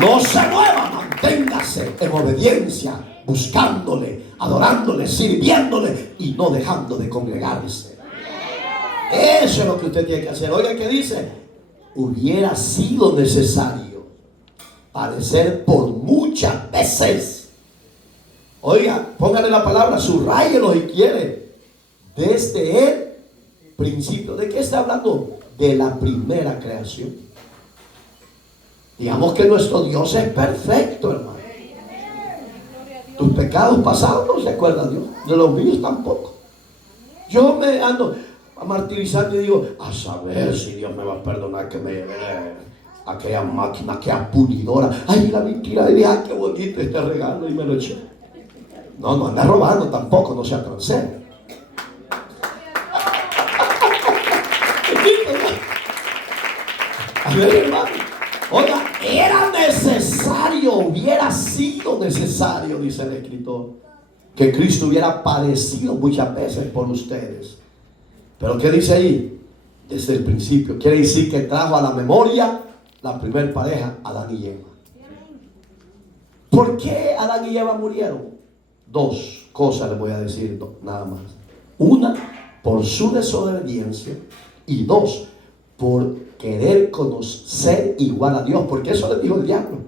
No se mueva, manténgase en obediencia, buscándole, adorándole, sirviéndole y no dejando de congregarse. Eso es lo que usted tiene que hacer. Oiga, ¿qué dice? hubiera sido necesario padecer por muchas veces. Oiga, póngale la palabra, subrayelo si quiere. Desde el principio. ¿De qué está hablando? De la primera creación. Digamos que nuestro Dios es perfecto, hermano. Tus pecados pasados no se acuerda Dios, de los míos tampoco. Yo me ando martirizando y digo, a saber si Dios me va a perdonar que me lleve aquella máquina, aquella pulidora. Ay, la mentira, y dije, ay, qué bonito este regalo, y me lo eché. No anda robando tampoco, no sea transero. A ver, hermano, oiga, era necesario, hubiera sido necesario, dice el escritor, que Cristo hubiera padecido muchas veces por ustedes. Pero ¿qué dice ahí? Desde el principio. Quiere decir que trajo a la memoria la primer pareja, Adán y Eva. ¿Por qué Adán y Eva murieron? Dos cosas les voy a decir, nada más. Una, por su desobediencia. Y dos, por querer conocer igual a Dios. Porque eso les dijo el diablo.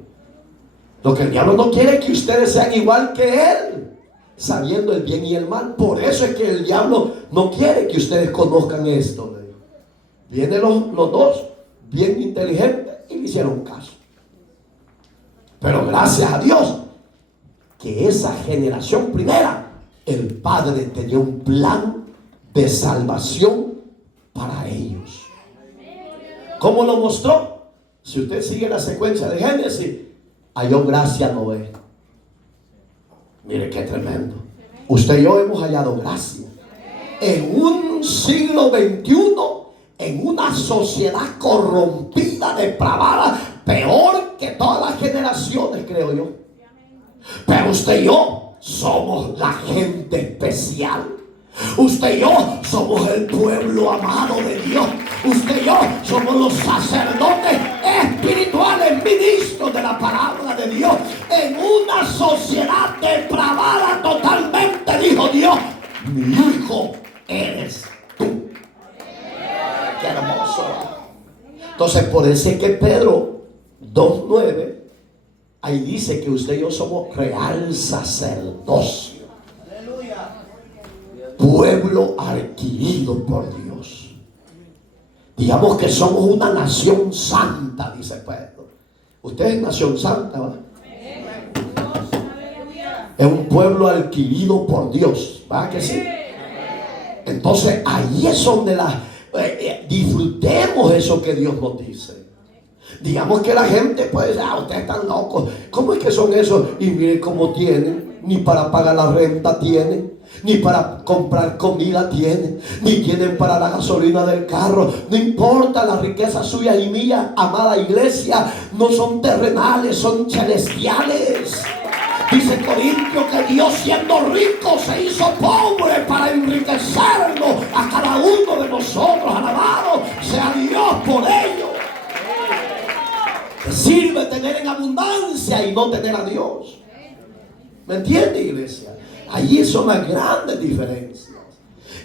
Lo que el diablo no quiere es que ustedes sean igual que él, sabiendo el bien y el mal. Por eso es que el diablo no quiere que ustedes conozcan esto. Vienen los dos bien inteligentes y le hicieron caso. Pero gracias a Dios que esa generación primera, el Padre tenía un plan de salvación para ellos. ¿Cómo lo mostró? Si usted sigue la secuencia de Génesis, halló gracia a Noé. Mire qué tremendo. Usted y yo hemos hallado gracia en un siglo XXI, en una sociedad corrompida, depravada, peor que todas las generaciones, creo yo. Pero usted y yo somos la gente especial. Usted y yo somos el pueblo amado de Dios. Usted y yo somos los sacerdotes espirituales, ministros de la palabra de Dios. En una sociedad depravada totalmente, dijo Dios, mi hijo eres tú. Qué hermoso. Entonces, por eso es que Pedro 2:9 ahí dice que usted y yo somos real sacerdocio, pueblo adquirido por Dios. Digamos que somos una nación santa, dice Pedro. Usted es nación santa, ¿va? Es un pueblo adquirido por Dios, ¿va que sí? Entonces ahí es donde disfrutemos eso que Dios nos dice. Digamos que la gente puede decir, ustedes están locos. ¿Cómo es que son esos? Y miren cómo tienen. Ni para pagar la renta tienen, ni para comprar comida tienen, ni tienen para la gasolina del carro. No importa, las riquezas suyas y mías, amada iglesia, no son terrenales, son celestiales. Dice Corintio que Dios, siendo rico, se hizo pobre para enriquecernos a cada uno de nosotros. Alabado sea Dios por ello. Sirve tener en abundancia y no tener a Dios. ¿Me entiende, iglesia? Allí son las grandes diferencias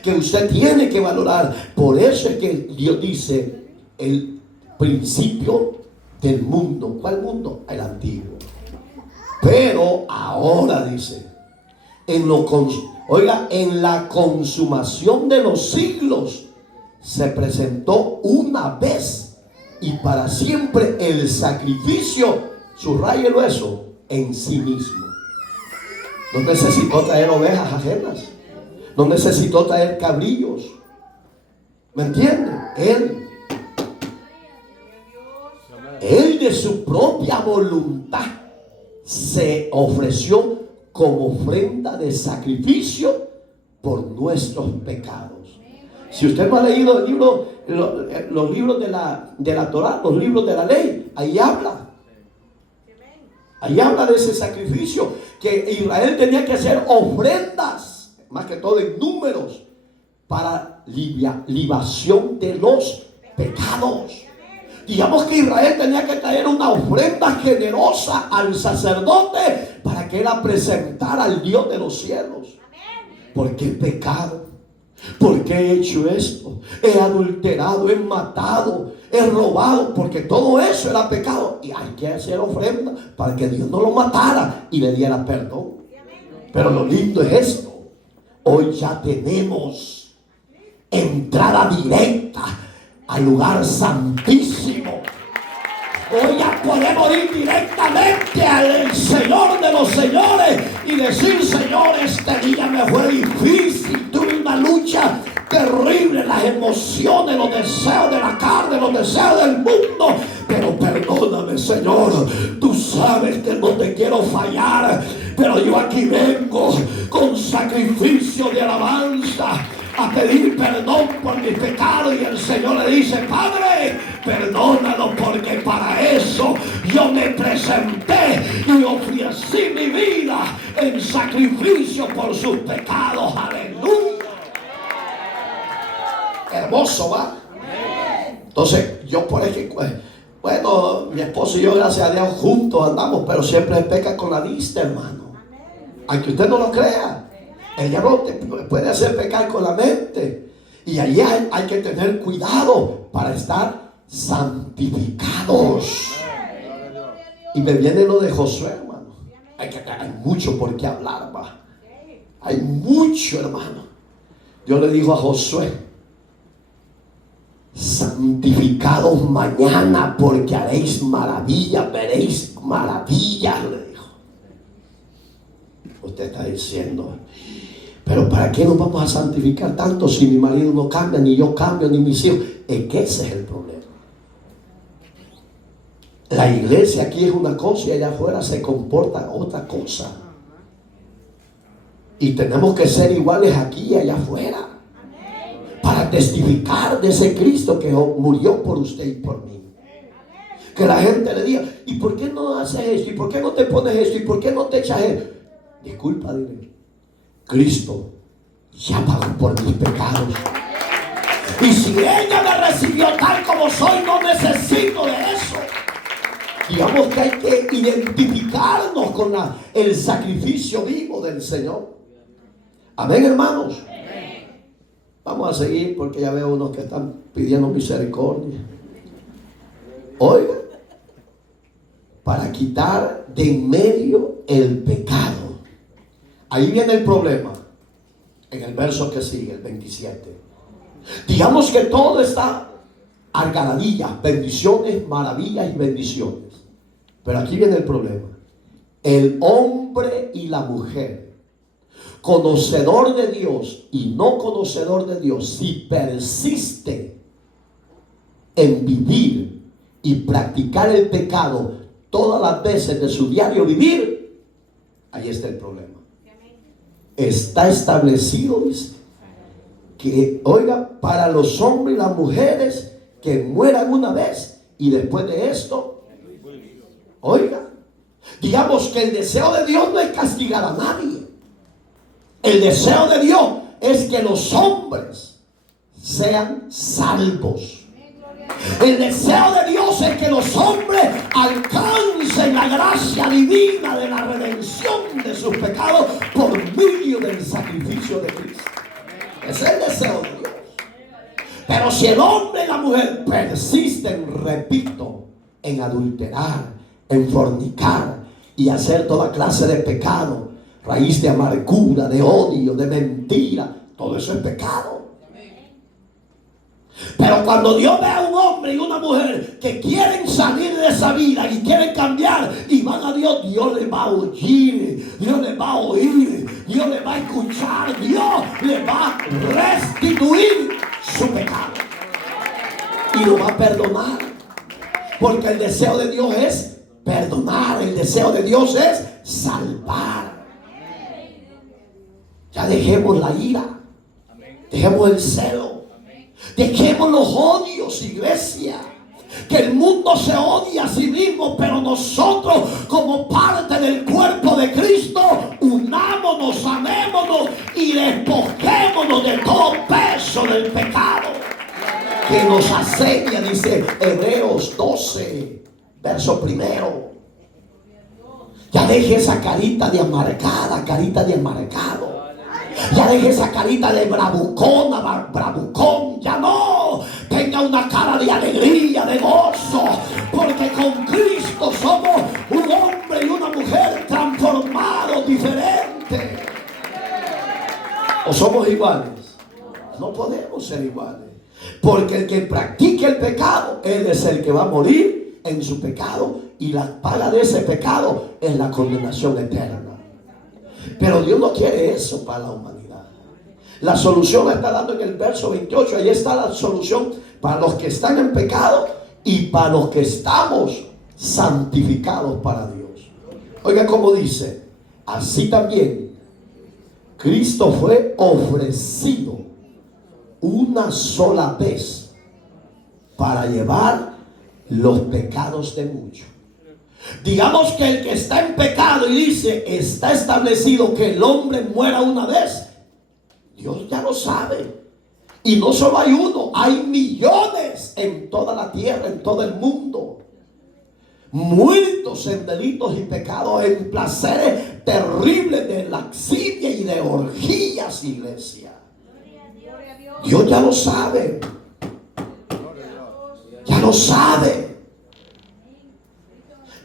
que usted tiene que valorar. Por eso es que Dios dice el principio del mundo. ¿Cuál mundo? El antiguo. Pero ahora dice, en la consumación de los siglos se presentó una vez y para siempre el sacrificio, subrayelo eso, en sí mismo. No necesitó traer ovejas ajenas, no necesitó traer cabrillos. ¿Me entienden? Él de su propia voluntad se ofreció como ofrenda de sacrificio por nuestros pecados. Si usted no ha leído los libros de la Torá, los libros de la ley, ahí habla de ese sacrificio, que Israel tenía que hacer ofrendas, más que todo en números, para libación de los pecados. Digamos que Israel tenía que traer una ofrenda generosa al sacerdote para que él la presentara al Dios de los cielos. Porque el pecado, ¿Por qué he hecho esto? He adulterado, he matado, he robado, porque todo eso era pecado. Y hay que hacer ofrenda para que Dios no lo matara y le diera perdón. Pero lo lindo es esto. Hoy ya tenemos entrada directa al lugar santísimo. Hoy ya podemos ir directamente al Señor de los señores y decir: Señor, este día me fue difícil, tuve una lucha terrible, las emociones, los deseos de la carne, los deseos del mundo, pero perdóname, Señor. Tú sabes que no te quiero fallar, pero yo aquí vengo con sacrificio de alabanza a pedir perdón por mi pecado. Y el Señor le dice: Padre, perdónalo, porque para eso yo me presenté y ofrecí mi vida en sacrificio por sus pecados. Aleluya. Hermoso, ¿va? Entonces yo por ejemplo, bueno, mi esposo y yo, gracias a Dios, juntos andamos, pero siempre peca con la vista, hermano. Aunque usted no lo crea, ella no te puede hacer pecar con la mente. Y allí hay que tener cuidado para estar santificados. Y me viene lo de Josué, hermano. Hay mucho por qué hablar, va. Hay mucho, hermano. Dios le dijo a Josué: santificados mañana, porque haréis maravillas, veréis maravillas, le dijo. Usted está diciendo: pero ¿para qué nos vamos a santificar tanto si mi marido no cambia, ni yo cambio, ni mis hijos? Es que ese es el problema. La iglesia aquí es una cosa y allá afuera se comporta otra cosa. Y tenemos que ser iguales aquí y allá afuera, para testificar de ese Cristo que murió por usted y por mí. Que la gente le diga: ¿y por qué no haces esto? ¿Y por qué no te pones esto? ¿Y por qué no te echas esto? Disculpa, dile: Cristo ya pagó por mis pecados. Y si ella me recibió tal como soy, no necesito de eso. Digamos que hay que identificarnos con el sacrificio vivo del Señor. Amén, hermanos. Vamos a seguir, porque ya veo unos que están pidiendo misericordia. Oiga, para quitar de en medio el pecado. Ahí viene el problema. En el verso que sigue, el 27. Digamos que todo está algarabía, bendiciones, maravillas y bendiciones. Pero aquí viene el problema. El hombre y la mujer, conocedor de Dios y no conocedor de Dios, si persiste en vivir y practicar el pecado todas las veces de su diario vivir, ahí está el problema. Está establecido, dice, que, oiga, para los hombres y las mujeres que mueran una vez y después de esto, oiga, digamos que el deseo de Dios no es castigar a nadie. El deseo de Dios es que los hombres sean salvos. El deseo de Dios es que los hombres alcancen la gracia divina de la redención de sus pecados por medio del sacrificio de Cristo. Ese es el deseo de Dios. Pero si el hombre y la mujer persisten, repito, en adulterar, en fornicar y hacer toda clase de pecado, raíz de amargura, de odio, de mentira, todo eso es pecado. Pero cuando Dios ve a un hombre y una mujer que quieren salir de esa vida y quieren cambiar y van a Dios, Dios les va a oír, Dios les va a oír, Dios les va a escuchar, Dios les va a restituir su pecado y lo va a perdonar, porque el deseo de Dios es perdonar, el deseo de Dios es salvar. Ya dejemos la ira, dejemos el celo, dejemos los odios, iglesia. Que el mundo se odia a sí mismo, pero nosotros, como parte del cuerpo de Cristo, unámonos, amémonos y despojémonos de todo peso del pecado que nos asedia, dice Hebreos 12, verso 1. Ya deje esa carita de amargada, carita de amargado. Ya deje esa carita de bravucona, bravucón. Ya no. Tenga una cara de alegría, de gozo. Porque con Cristo somos un hombre y una mujer transformados, diferentes. ¿O somos iguales? No podemos ser iguales. Porque el que practique el pecado, él es el que va a morir en su pecado. Y la paga de ese pecado es la condenación eterna. Pero Dios no quiere eso para la humanidad. La solución la está dando en el verso 28. Ahí está la solución para los que están en pecado y para los que estamos santificados para Dios. Oiga cómo dice: así también Cristo fue ofrecido una sola vez para llevar los pecados de muchos. Digamos que el que está en pecado y dice, está establecido que el hombre muera una vez, Dios ya lo sabe. Y no solo hay uno, hay millones en toda la tierra, en todo el mundo, muertos en delitos y pecados, en placeres terribles de laxivia y de orgías, iglesia. Dios ya lo sabe. Ya lo sabe.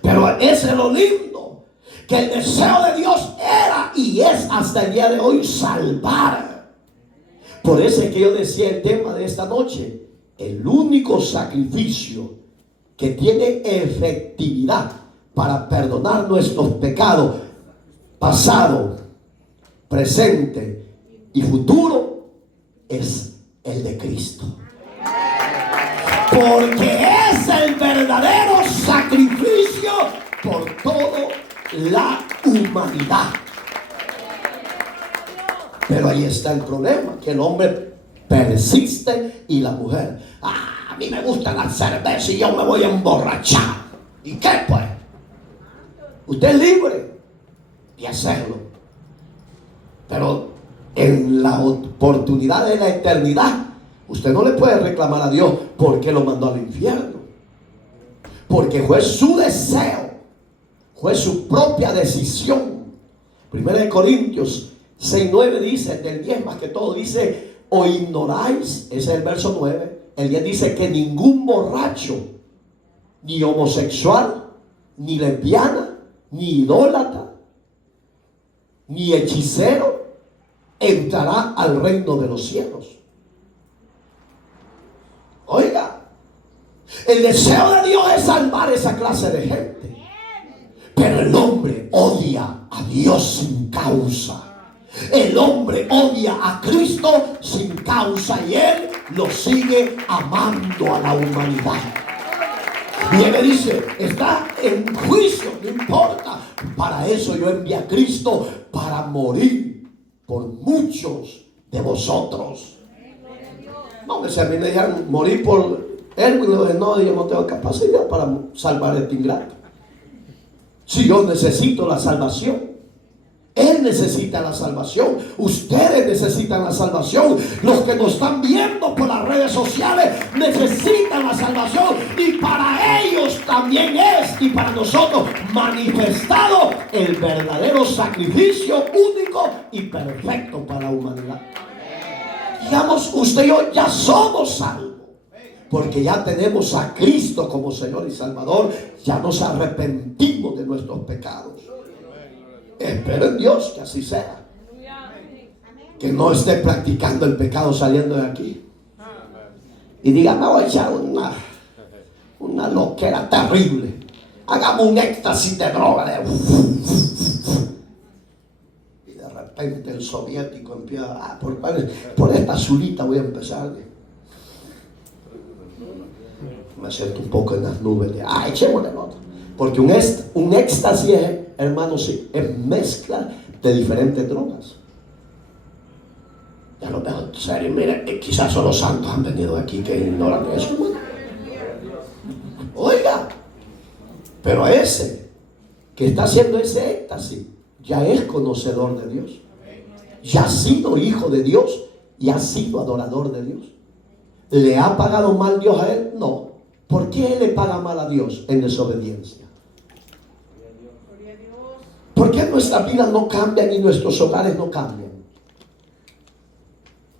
Pero ese es lo lindo, que el deseo de Dios era y es hasta el día de hoy salvar. Por eso es que yo decía el tema de esta noche: el único sacrificio que tiene efectividad para perdonar nuestros pecados pasado, presente y futuro es el de Cristo. Porque es el verdadero sacrificio por toda la humanidad. Pero ahí está el problema, que el hombre persiste y la mujer: a mí me gusta la cerveza y yo me voy a emborrachar. ¿Y qué pues? Usted es libre de hacerlo. Pero en la oportunidad de la eternidad, usted no le puede reclamar a Dios por qué lo mandó al infierno. Porque fue su deseo, fue su propia decisión. 1 Corintios 6:9 dice, del 10 más que todo, dice: o ignoráis, ese es el verso 9. El 10 dice que ningún borracho, ni homosexual, ni lesbiana, ni idólatra, ni hechicero entrará al reino de los cielos. Oiga, el deseo de Dios es salvar esa clase de gente. Pero el hombre odia a Dios sin causa. El hombre odia a Cristo sin causa y él lo sigue amando a la humanidad. Y él me dice: está en juicio, no importa. Para eso yo envié a Cristo, para morir por muchos de vosotros. No, que si a mí me dijeran morir por él, no, yo no tengo capacidad para salvar a este ingrato. Si yo necesito la salvación, él necesita la salvación, ustedes necesitan la salvación, los que nos están viendo por las redes sociales necesitan la salvación, y para ellos también es, y para nosotros, manifestado el verdadero sacrificio único y perfecto para la humanidad. Digamos, usted y yo ya somos salvos, porque ya tenemos a Cristo como Señor y Salvador. Ya nos arrepentimos de nuestros pecados. Espero en Dios que así sea, que no esté practicando el pecado saliendo de aquí y diga: me voy a echar una loquera terrible, hagamos un éxtasis de droga y de repente el soviético empieza: por esta azulita voy a empezar. Me siento un poco en las nubes de echémosle el otro. Porque un éxtasis, hermanos, sí, es mezcla de diferentes drogas. Ya lo veo en serio. Mire, quizás solo santos han venido aquí que ignoran eso, hermano. Oiga, pero ese que está haciendo ese éxtasis ya es conocedor de Dios, ya ha sido hijo de Dios y ha sido adorador de Dios. ¿Le ha pagado mal Dios a él? No. ¿Por qué él le paga mal a Dios en desobediencia? ¿Por qué nuestras vidas no cambian y nuestros hogares no cambian?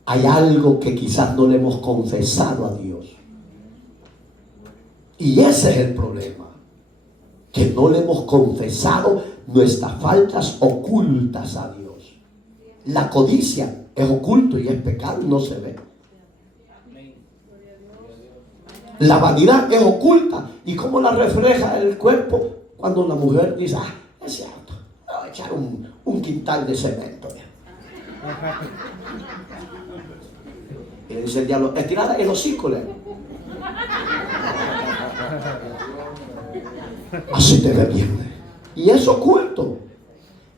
hay algo que quizás no le hemos confesado a Dios. Y ese es el problema, que no le hemos confesado nuestras faltas ocultas a Dios. La codicia es oculto y es pecado y no se ve. La vanidad es oculta. ¿Y cómo la refleja el cuerpo? Cuando la mujer dice, es cierto, voy a echar un quintal de cemento. Y le dice el diablo, estirada el hocico. Así te ve bien. Y es oculto.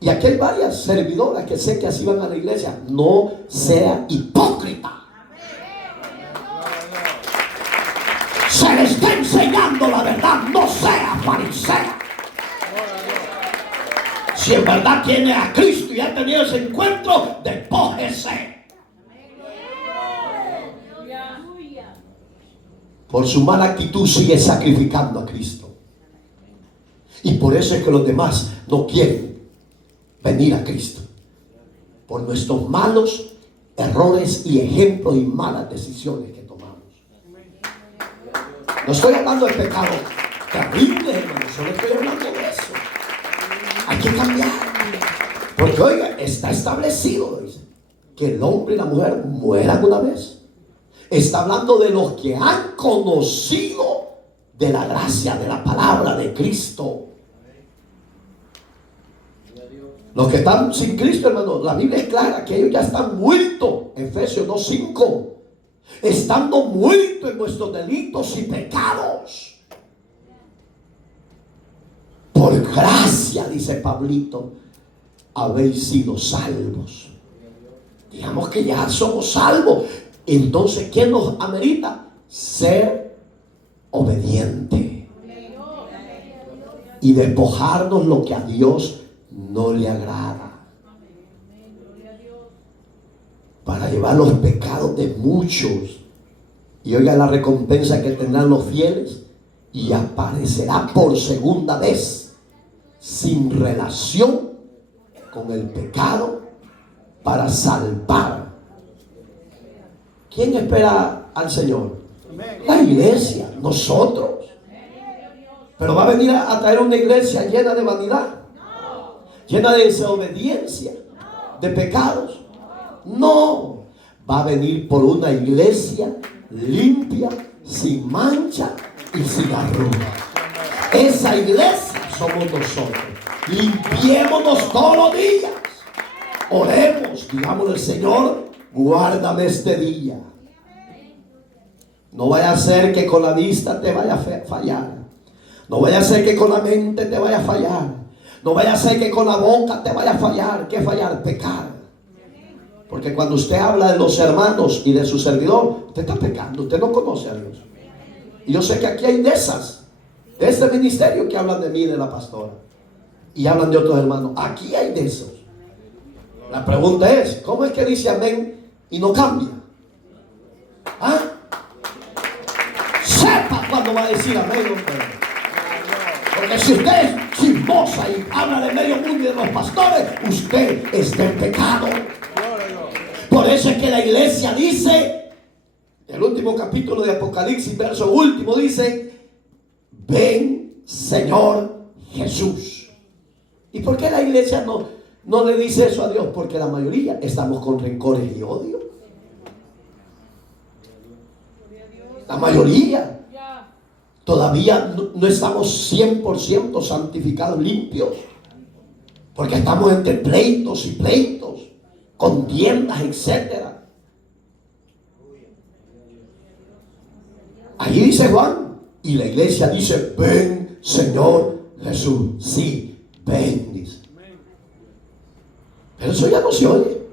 Y aquí hay varias servidoras que sé que así van a la iglesia. No sea hipócrita. Se le está enseñando la verdad. No sea farisea. Si en verdad tiene a Cristo y ha tenido ese encuentro, despójese. Por su mala actitud sigue sacrificando a Cristo. Y por eso es que los demás no quieren venir a Cristo. Por nuestros malos errores y ejemplos y malas decisiones que tomamos. No estoy hablando de pecado terrible, hermano. Solo estoy hablando de eso. Hay que cambiar. Porque oiga, está establecido, dice, que el hombre y la mujer mueran una vez. Está hablando de los que han conocido de la gracia, de la palabra de Cristo. Los que están sin Cristo, hermano, la Biblia es clara que ellos ya están muertos. Efesios 2:5. Estando muertos en nuestros delitos y pecados. Por gracia, dice Pablito, habéis sido salvos. Digamos que ya somos salvos. Entonces, ¿qué nos amerita? Ser obediente. Y despojarnos lo que a Dios no le agrada. Para llevar los pecados de muchos. Y oiga la recompensa que tendrán los fieles. Y aparecerá por segunda vez, sin relación con el pecado, para salvar. ¿Quién espera al Señor? La iglesia, nosotros. Pero va a venir a traer una iglesia llena de vanidad, llena de desobediencia, de pecados. No, va a venir por una iglesia limpia, sin mancha y sin arruga. Esa iglesia somos nosotros. Limpiémonos todos los días. Oremos, digámosle al Señor, guárdame este día. No vaya a ser que con la vista te vaya a fallar. No vaya a ser que con la mente te vaya a fallar. No vaya a ser que con la boca te vaya a fallar. ¿Qué fallar? Pecar. Porque cuando usted habla de los hermanos y de su servidor, usted está pecando. Usted no conoce a Dios. Y yo sé que aquí hay de este ministerio que hablan de mí y de la pastora. Y hablan de otros hermanos. Aquí hay de esos. La pregunta es, ¿cómo es que dice amén y no cambia? ¿Ah? Sepa cuándo va a decir amén, hombre. Porque si usted es chismosa y habla de medio mundo y de los pastores, usted está en pecado. Por eso es que la iglesia dice, el último capítulo de Apocalipsis, verso último, dice, ven Señor Jesús. ¿Y por qué la iglesia no le dice eso a Dios? Porque la mayoría estamos con rencores y odio. La mayoría. Todavía no estamos 100% santificados, limpios. Porque estamos entre pleitos y pleitos, contiendas, etc. Allí dice Juan, y la iglesia dice, ven Señor Jesús. Sí, ven, dice. Pero eso ya no se oye.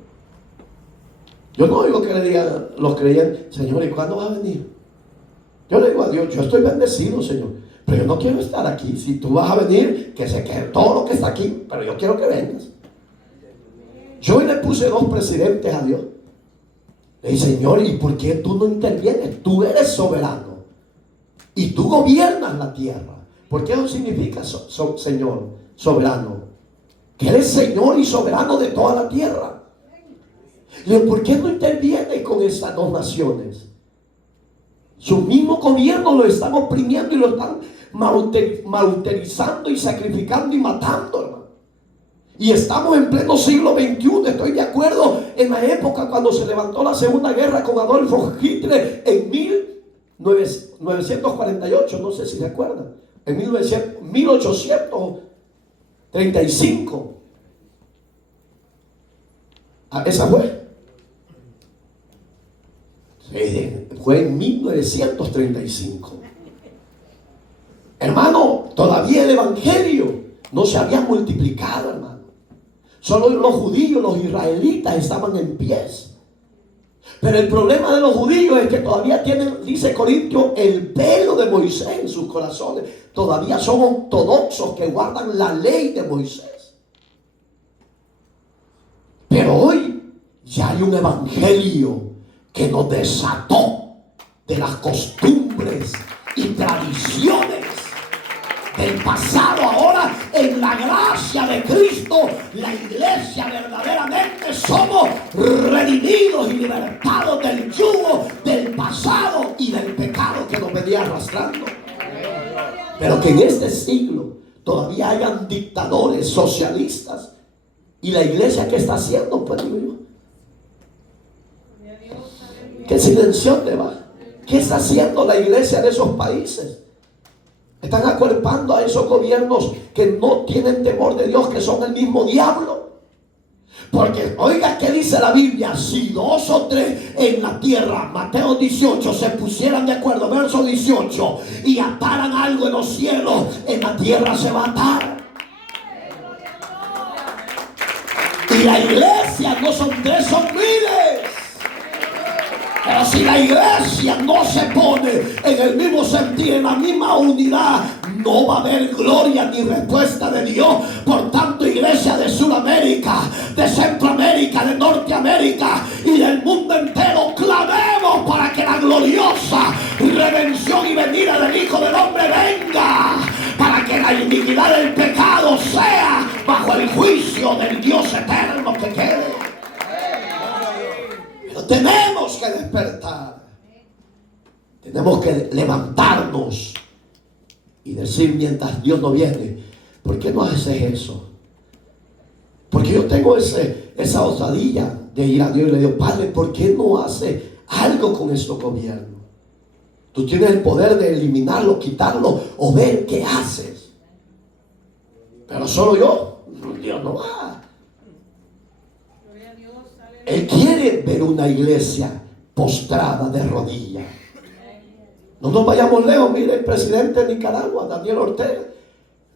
Yo no oigo que le digan los creyentes, Señor, ¿y cuándo va a venir? Yo le digo a Dios, yo estoy bendecido, Señor, pero yo no quiero estar aquí. Si tú vas a venir, que se quede todo lo que está aquí, pero yo quiero que vengas. Yo hoy le puse 2 presidentes a Dios. Le dije, Señor, ¿y por qué tú no intervienes? Tú eres soberano y tú gobiernas la tierra. ¿Por qué eso significa, Señor, soberano? Que eres Señor y soberano de toda la tierra. Le digo, ¿por qué no interviene con estas dos naciones? Su mismo gobierno lo están oprimiendo y lo están martirizando y sacrificando y matando, hermano. Y estamos en pleno siglo XXI. Estoy de acuerdo en la época cuando se levantó la Segunda Guerra con Adolfo Hitler en 1948, no sé si se acuerdan, en 1835. Esa fue. Fue en 1935. Hermano, todavía el evangelio no se había multiplicado, hermano. Solo los judíos, los israelitas estaban en pies. Pero el problema de los judíos es que todavía tienen, dice Corintio, el velo de Moisés en sus corazones. Todavía son ortodoxos que guardan la ley de Moisés. Pero hoy ya hay un evangelio que nos desató de las costumbres y tradiciones del pasado. Ahora, en la gracia de Cristo, la iglesia verdaderamente somos redimidos y libertados del yugo del pasado y del pecado que nos venía arrastrando. Pero que en este siglo todavía hayan dictadores socialistas, y la iglesia, ¿qué está haciendo? Pues digo yo, ¿qué silencio te va? ¿Qué está haciendo la iglesia de esos países? Están acuerpando a esos gobiernos que no tienen temor de Dios, que son el mismo diablo. Porque oiga, ¿qué dice la Biblia? Si 2 o 3 en la tierra, Mateo 18, se pusieran de acuerdo, verso 18, y ataran algo en los cielos, en la tierra se va a atar. Y la iglesia no son 3, son miles. Pero si la iglesia no se pone en el mismo sentir, en la misma unidad, no va a haber gloria ni respuesta de Dios. Por tanto, iglesia de Sudamérica, de Centroamérica, de Norteamérica y del mundo entero, clamemos para que la gloriosa redención y venida del Hijo del Hombre venga, para que la iniquidad del pecado sea bajo el juicio del Dios eterno que quede. Pero tenemos que despertar, tenemos que levantarnos y decir, mientras Dios no viene, ¿por qué no haces eso? Porque yo tengo esa osadía de ir a Dios y le digo, Padre, ¿por qué no hace algo con estos gobiernos? Tú tienes el poder de eliminarlo, quitarlo o ver qué haces. Pero solo yo, Dios no va. Él quiere ver una iglesia postrada de rodillas. No nos vayamos lejos. Mire, el presidente de Nicaragua, Daniel Ortega,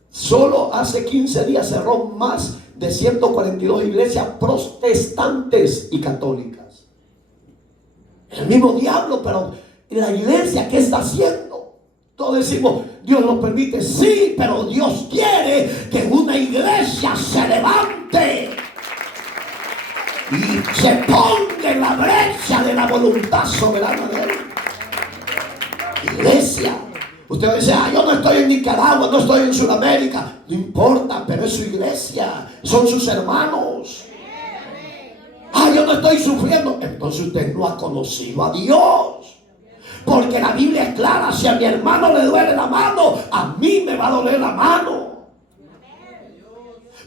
solo hace 15 días cerró más de 142 iglesias protestantes y católicas. El mismo diablo, pero la iglesia, ¿qué está haciendo? Todos decimos, Dios lo permite, sí, pero Dios quiere que una iglesia se levante y se ponga en la brecha de la voluntad soberana de Él. Iglesia, usted dice, yo no estoy en Nicaragua, no estoy en Sudamérica. No importa, pero es su iglesia, son sus hermanos. Yo no estoy sufriendo. Entonces usted no ha conocido a Dios. Porque la Biblia es clara, si a mi hermano le duele la mano, a mí me va a doler la mano.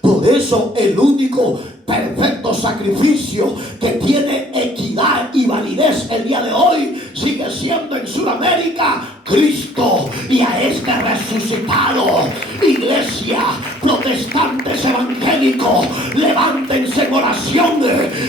Por eso el único perfecto sacrificio que tiene equidad y validez el día de hoy sigue siendo en Sudamérica Cristo, y a este resucitado. Iglesia, protestantes evangélicos, levántense en oración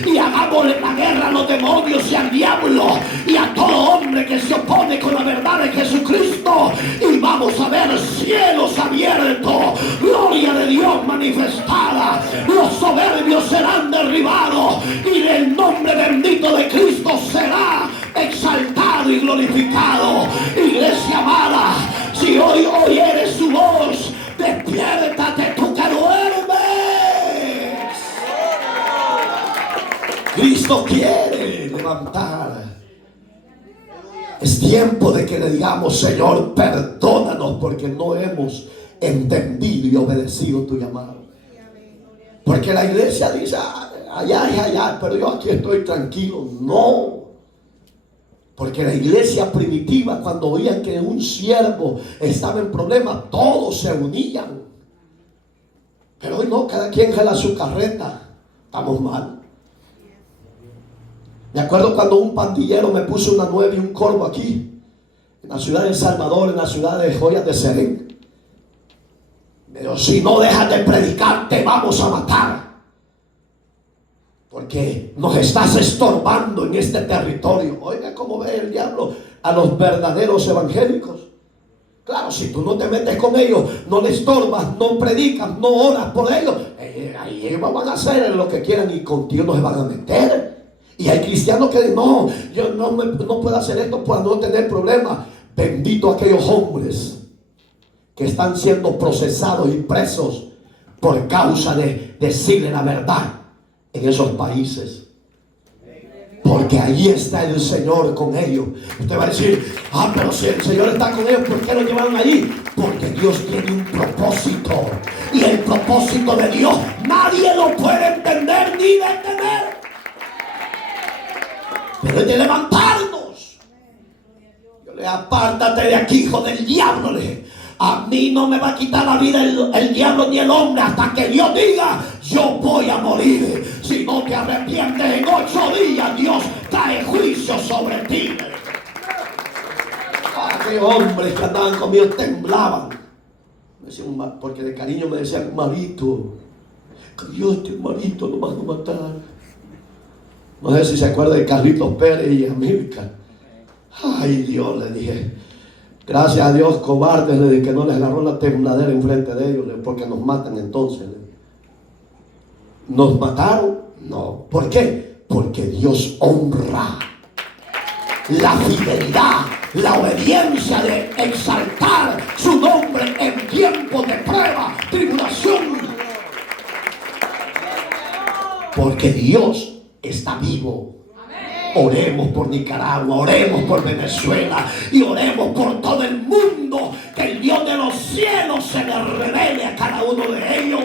y hagámosle la guerra a los demonios y al diablo y a todo hombre que se opone con la verdad de Jesucristo, y vamos a ver cielos abiertos, gloria de Dios manifestada, los soberbios serán derribados y el nombre bendito de Cristo será exaltado y glorificado. Iglesia amada, si hoy oyeres su voz, despiértate tú que duermes. Cristo quiere levantar. Es tiempo de que le digamos, Señor, perdónanos porque no hemos entendido y obedecido tu llamado. Porque la iglesia dice, Allá, pero yo aquí estoy tranquilo. No. Porque la iglesia primitiva, cuando oían que un siervo estaba en problemas, todos se unían. Pero hoy no, cada quien jala su carreta. Estamos mal. Me acuerdo cuando un pandillero me puso una 9 y un corvo aquí, en la ciudad de El Salvador, en la ciudad de Joyas de Serén. Pero si no dejas de predicar, te vamos a matar. Porque nos estás estorbando en este territorio. Oiga cómo ve el diablo a los verdaderos evangélicos. Claro, si tú no te metes con ellos, no les estorbas, no predicas, no oras por ellos, ahí ellos van a hacer lo que quieran y contigo no se van a meter. Y hay cristianos que dicen, no, yo no puedo hacer esto para no tener problemas. Bendito aquellos hombres que están siendo procesados y presos por causa de decirle la verdad en esos países. Porque allí está el Señor con ellos. Usted va a decir, pero si el Señor está con ellos, ¿por qué lo llevaron allí? Porque Dios tiene un propósito. Y el propósito de Dios nadie lo puede entender ni detener. Pero es de levantarnos. Yo le apártate de aquí, hijo del diablo. A mí no me va a quitar la vida el diablo ni el hombre hasta que Dios diga, yo voy a morir. Si no te arrepientes, en 8 días Dios trae juicio sobre ti. Aquellos hombres que andaban conmigo temblaban. Me decían, porque de cariño me decían, Marito, que Dios te Marito lo van a matar. No sé si se acuerda de Carlitos Pérez y Amílcar. Ay, Dios, le dije. Gracias a Dios, cobardes, le dije, que no les agarró la tembladera enfrente de ellos, porque nos matan entonces. ¿Nos mataron? No. ¿Por qué? Porque Dios honra la fidelidad, la obediencia de exaltar su nombre en tiempos de prueba, tribulación. Porque Dios está vivo. Oremos por Nicaragua, oremos por Venezuela y oremos por todo el mundo. Que el Dios de los cielos se le revele a cada uno de ellos.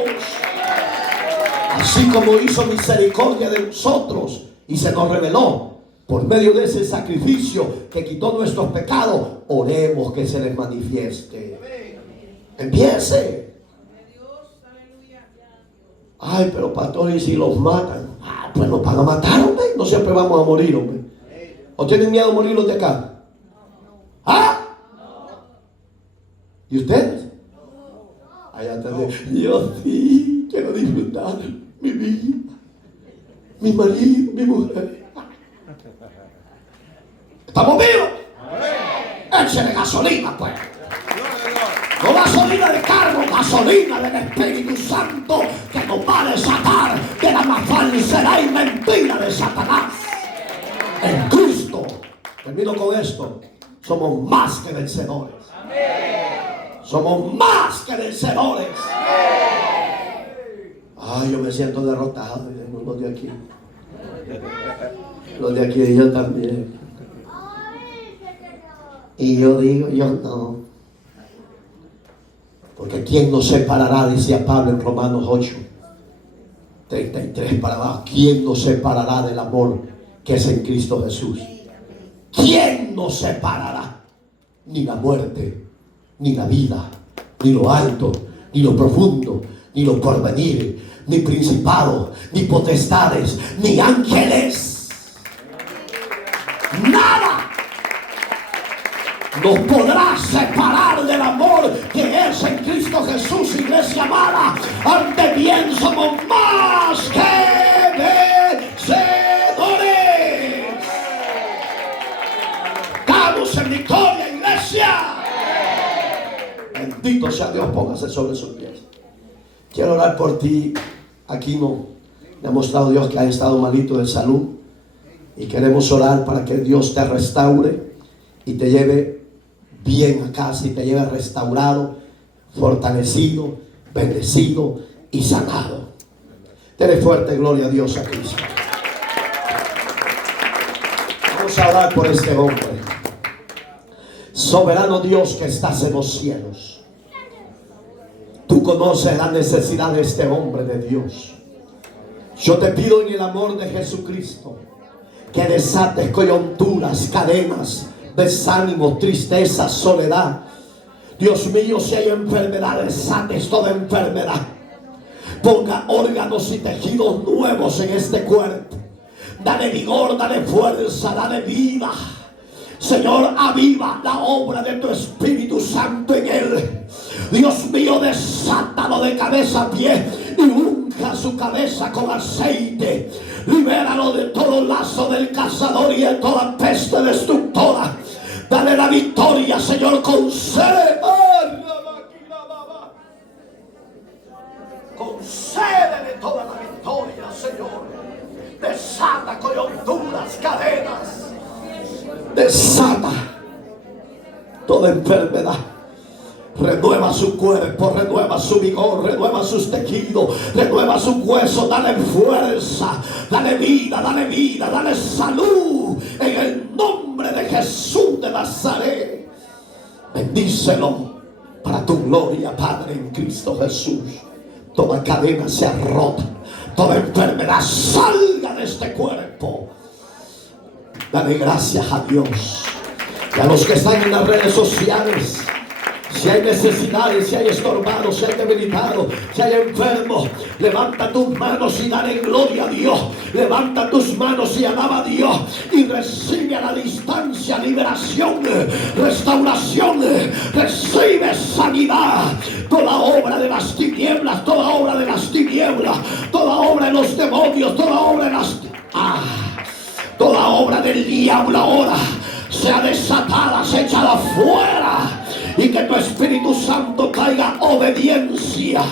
Así como hizo misericordia de nosotros y se nos reveló por medio de ese sacrificio que quitó nuestros pecados, oremos que se les manifieste. Empiece. Ay, pero pastor, ¿y si los matan? Pues nos van a matar, hombre. No siempre vamos a morir, hombre. ¿O tienen miedo a morir los de acá? ¿Y ustedes? Allá también. Yo sí quiero disfrutar mi vida, mi marido, mi mujer. ¿Estamos vivos? Échale gasolina, pues. No gasolina de carro, gasolina del Espíritu Santo, que nos va a desatar de la más falsedad y mentira de Satanás. En Cristo, termino con esto, somos más que vencedores. Somos más que vencedores. Ay, yo me siento derrotado. Los de aquí. Los de aquí y yo también. Y yo digo, yo no. Porque ¿quién nos separará? Decía Pablo en Romanos 8:33 para abajo. ¿Quién nos separará del amor que es en Cristo Jesús? ¿Quién nos separará? Ni la muerte, ni la vida, ni lo alto, ni lo profundo, ni lo porvenir, ni principados, ni potestades, ni ángeles. Nada nos podrá separar del amor que es en Cristo Jesús, iglesia amada. Ante bien somos más que vencedores. Estamos en victoria, iglesia. Bendito sea Dios, póngase sobre sus pies. Quiero orar por ti. Aquí no me ha mostrado Dios que has estado malito de salud, y queremos orar para que Dios te restaure y te lleve bien a casa y te lleve restaurado, fortalecido, bendecido y sanado. Dele fuerte gloria a Dios a Cristo. Vamos a orar por este hombre. Soberano Dios que estás en los cielos, tú conoces la necesidad de este hombre de Dios. Yo te pido en el amor de Jesucristo que desates coyunturas, cadenas, desánimo, tristeza, soledad. Dios mío, si hay enfermedad, desates toda enfermedad. Ponga órganos y tejidos nuevos en este cuerpo. Dale vigor, dale fuerza, dale vida. Señor, aviva la obra de tu Espíritu Santo en él. Dios mío, desátalo de cabeza a pie y unja su cabeza con aceite. Libéralo de todo lazo del cazador y de toda peste destructora. Dale la victoria, Señor, concédele toda la victoria, Señor. Desata coyunturas, cadenas. Desata toda enfermedad. Renueva su cuerpo, renueva su vigor, renueva sus tejidos, renueva sus huesos. Dale fuerza, dale vida, dale salud. En el nombre de Jesús de Nazaret. Bendícelo para tu gloria, Padre, en Cristo Jesús. Toda cadena sea rota, toda enfermedad salga de este cuerpo. Dale gracias a Dios. Y a los que están en las redes sociales, si hay necesidades, si hay estorbados, si hay debilitados, si hay enfermos, levanta tus manos y dale gloria a Dios. Levanta tus manos y alaba a Dios. Y recibe a la distancia liberación, restauración. Recibe sanidad. Toda obra de las tinieblas, toda obra de las tinieblas, toda obra de los demonios, toda obra de las... toda obra del diablo ahora sea desatada, sea echada fuera. Y que tu Espíritu Santo traiga obediencia,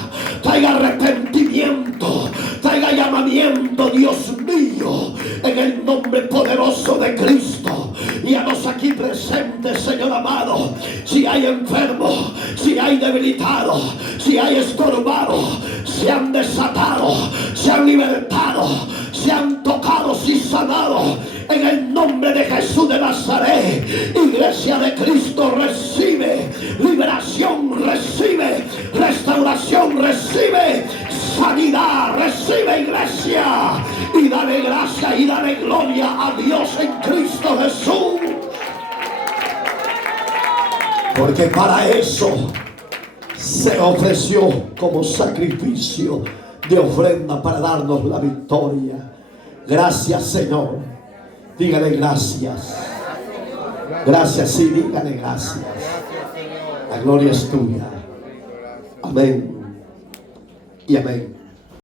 traiga arrepentimiento, traiga llamamiento, Dios mío, en el nombre poderoso de Cristo. Y a los aquí presentes, Señor amado, si hay enfermos, si hay debilitados, si hay estorbados, sean desatados, sean libertados, sean tocados y sanados en el nombre de Jesús de Nazaret. Iglesia de Cristo, recibe liberación, recibe restauración, recibe sanidad, recibe, iglesia, y dale gracia y dale gloria a Dios en Cristo Jesús, porque para eso se ofreció como sacrificio de ofrenda para darnos la victoria. Gracias, Señor. Dígale gracias. Gracias, sí, dígale gracias. La gloria es tuya. Amén y amén.